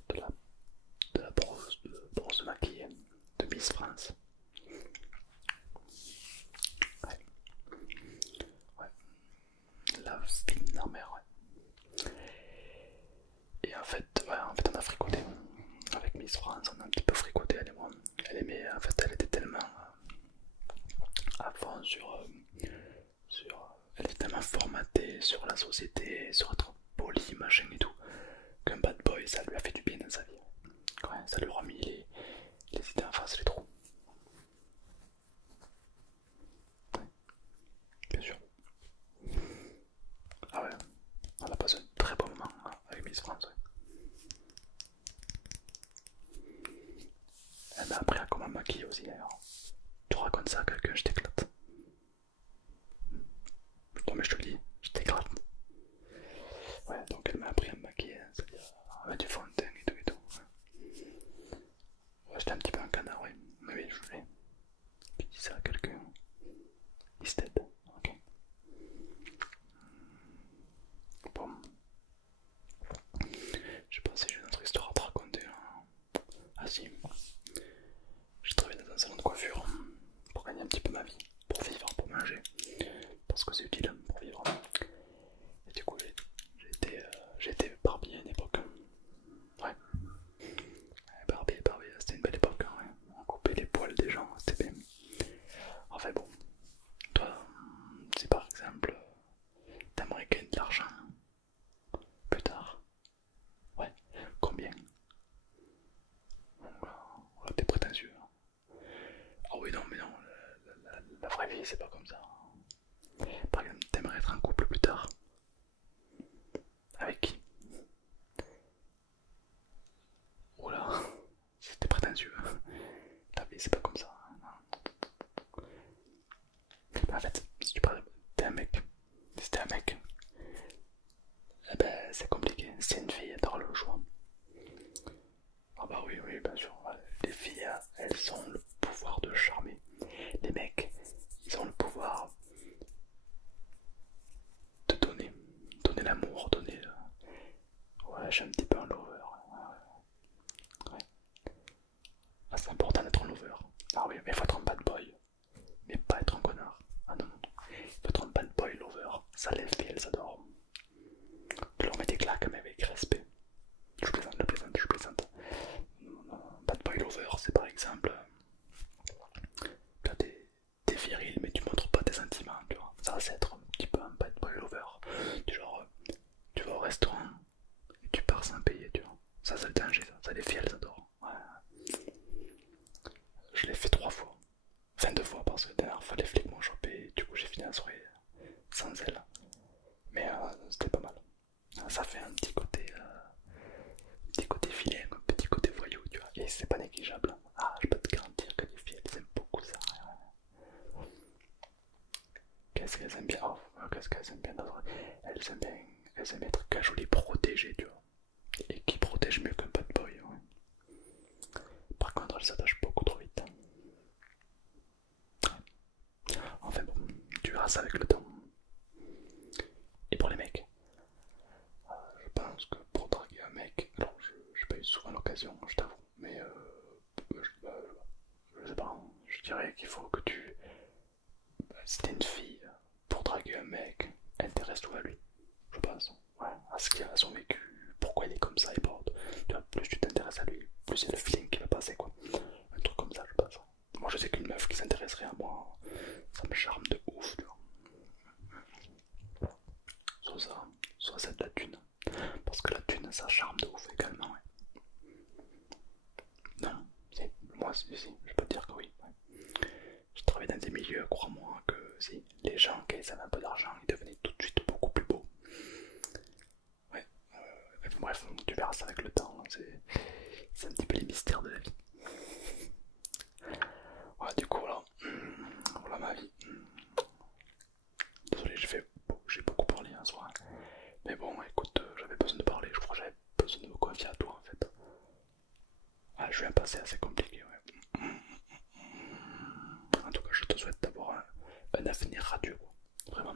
de la brosse maquillée de Miss France. Ouais, ouais, la fine en mer, ouais. Et en fait, ouais, on a fricoté. Avec Miss France, on a un petit peu fricoté, elle et moi. Elle aimait, en fait, elle était tellement à fond elle était tellement formatée sur la société, sur être poli, machin et tout, qu'un bad boy, ça lui a fait du bien dans sa vie. Ouais, ça lui a mis les idées en face, les trous. Ouais, bien sûr. Ah ouais, on a passé un très bon moment hein, avec Miss France. Ouais. Elle m'a appris à comment maquiller aussi d'ailleurs. Tu racontes ça à quelqu'un, je t'éclate. Non mais je te le dis, je t'éclate. Ouais, donc elle m'a appris à me maquiller, c'est-à-dire avec du fond de teint et tout et tout. Ouais, j'étais un petit peu un canard, oui. Mais oui, je voulais. Tu dis ça à quelqu'un, il se t'aide, ok. moment donné, ouais, je suis un petit peu un lover. Ouais. Ah, c'est important d'être un lover. Ah oui, mais faut être un bad boy, mais pas être un connard. Ah non, non, non. Faut être un bad boy lover. Ça les filles, elles adorent. Tu leur mets des claques, mais avec respect. Je plaisante, je plaisante, je plaisante. Bad boy lover, c'est par exemple, tu as des virils, mais tu montres pas tes sentiments, tu vois. Ça, c'est être un petit peu un bad boy lover. Du genre, tu vas au restaurant et tu pars sans payer, tu vois. Ça, c'est le danger, ça les filles, elles adorent. Ouais. Je l'ai fait 3 fois. Enfin 2 fois parce que la dernière fois les flics m'ont chopé et du coup j'ai fini la soirée sans elle. Mais c'était pas mal. Ça fait un petit côté vilain, un petit côté voyou, tu vois. Et c'est pas négligeable. Ah, je peux te garantir que les filles elles aiment beaucoup ça. Qu'est-ce qu'elles aiment bien? Oh, qu'est-ce qu'elles aiment bien d'autre? Elles aiment être cajolées, protégées, tu vois. Et qui protège mieux qu'un bad boy, ouais. Par contre, elles s'attachent beaucoup trop vite. Enfin bon, tu verras ça avec le temps. Et pour les mecs, je pense que pour draguer un mec, alors j'ai pas eu souvent l'occasion, je t'avoue, mais je sais pas, je dirais qu'il faut que tu. Si t'es une fille, pour draguer un mec, intéresse-toi à lui, je pense. Ouais, à ce qu'il a, à son vécu, pourquoi il est comme ça et pas autre. Tu vois, plus tu t'intéresses à lui, plus c'est le feeling qui va passer, quoi. Un truc comme ça, je pense. Moi, je sais qu'une meuf qui s'intéresserait à moi, ça me charme de ouf, tu vois. Soit ça, soit c'est de la thune. Parce que la thune, ça charme de ouf également, ouais. Non, moi, si, je peux te dire que oui. Ouais. Je travaille dans des milieux, crois-moi, que si les gens qui avaient un peu d'argent, ils devenaient tout de suite beaucoup plus beaux. Ouais, bref, tu verras ça avec le temps, hein, c'est un petit peu les mystères de la vie. Voilà, du coup, voilà ma vie. Désolé, j'ai beaucoup parlé un soir. Mais bon, écoute, j'avais besoin de parler, je crois que j'avais besoin de me confier à toi en fait. Ah, je suis un passé assez compliqué, ouais. En tout cas, je te souhaite d'avoir un avenir radieux, quoi. Vraiment.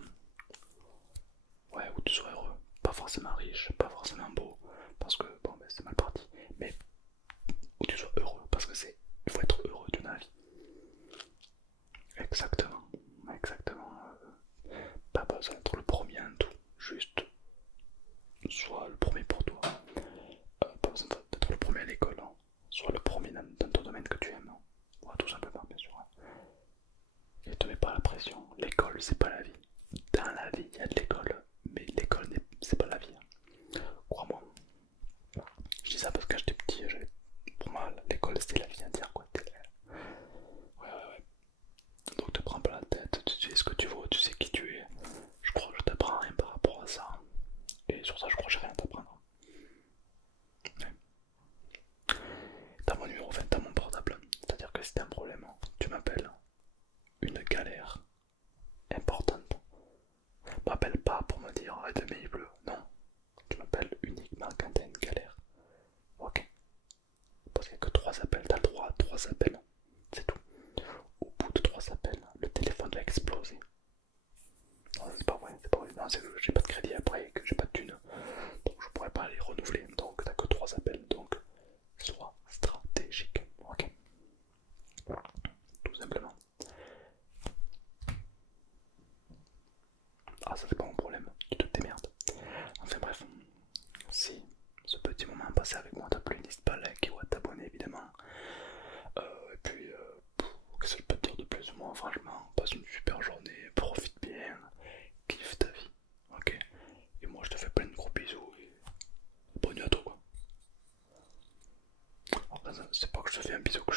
Ouais, où tu sois heureux. Pas forcément riche, pas forcément beau, parce que bon, ben, c'est mal parti. Mais où tu sois heureux, parce que il faut être heureux dans la vie. Exactement, exactement. Pas besoin d'être le premier en tout, juste sois le premier pour toi. Pas besoin d'être le premier à l'école, hein. Sois le premier dans ton domaine que tu aimes. Hein. Ouais, tout simplement, bien sûr. Hein. Et te mets pas la pression. L'école, c'est pas la vie. Dans la vie, il y a de l'école, mais l'école, c'est pas la vie. Hein. Crois-moi. Je dis ça parce que quand j'étais petit, pour moi, l'école c'était la vie entière, quoi. Ouais, ouais, ouais. Donc te prends pas la tête, tu sais ce que tu veux, tu sais qui tu es. Je crois que je t'apprends rien par rapport à ça. Et sur ça, je crois que j'ai rien à t'apprendre. Ouais. T'as mon numéro, enfin t'as mon portable. C'est-à-dire que si t'as un problème, tu m'appelles. Une galère importante. M'appelle pas pour me dire demain il pleut. Non. Tu m'appelles uniquement quand t'as une galère. Ok. Parce qu'il n'y a que 3 appels, t'as le droit à 3 appels. C'est tout. Au bout de 3 appels, le téléphone va exploser. Non, c'est pas vrai, c'est pas vrai. Non, c'est que j'ai pas de crédit après et que j'ai pas de thune. Donc je pourrais pas les renouveler. Donc t'as que 3 appels. Donc sois stratégique. Ok. Tout simplement. Ah, ça c'est pas mon problème. Tu te démerdes. Enfin bref. Si ce petit moment passé avec moi t'a plu, n'hésite pas à liker ou à t'abonner évidemment. Et puis, qu'est-ce que je peux te dire de plus? Moi, franchement, passe une super journée, profite bien, kiffe ta vie, ok? Et moi, je te fais plein de gros bisous et bonne nuit à toi, quoi. Alors, c'est pas que je te fais un bisou que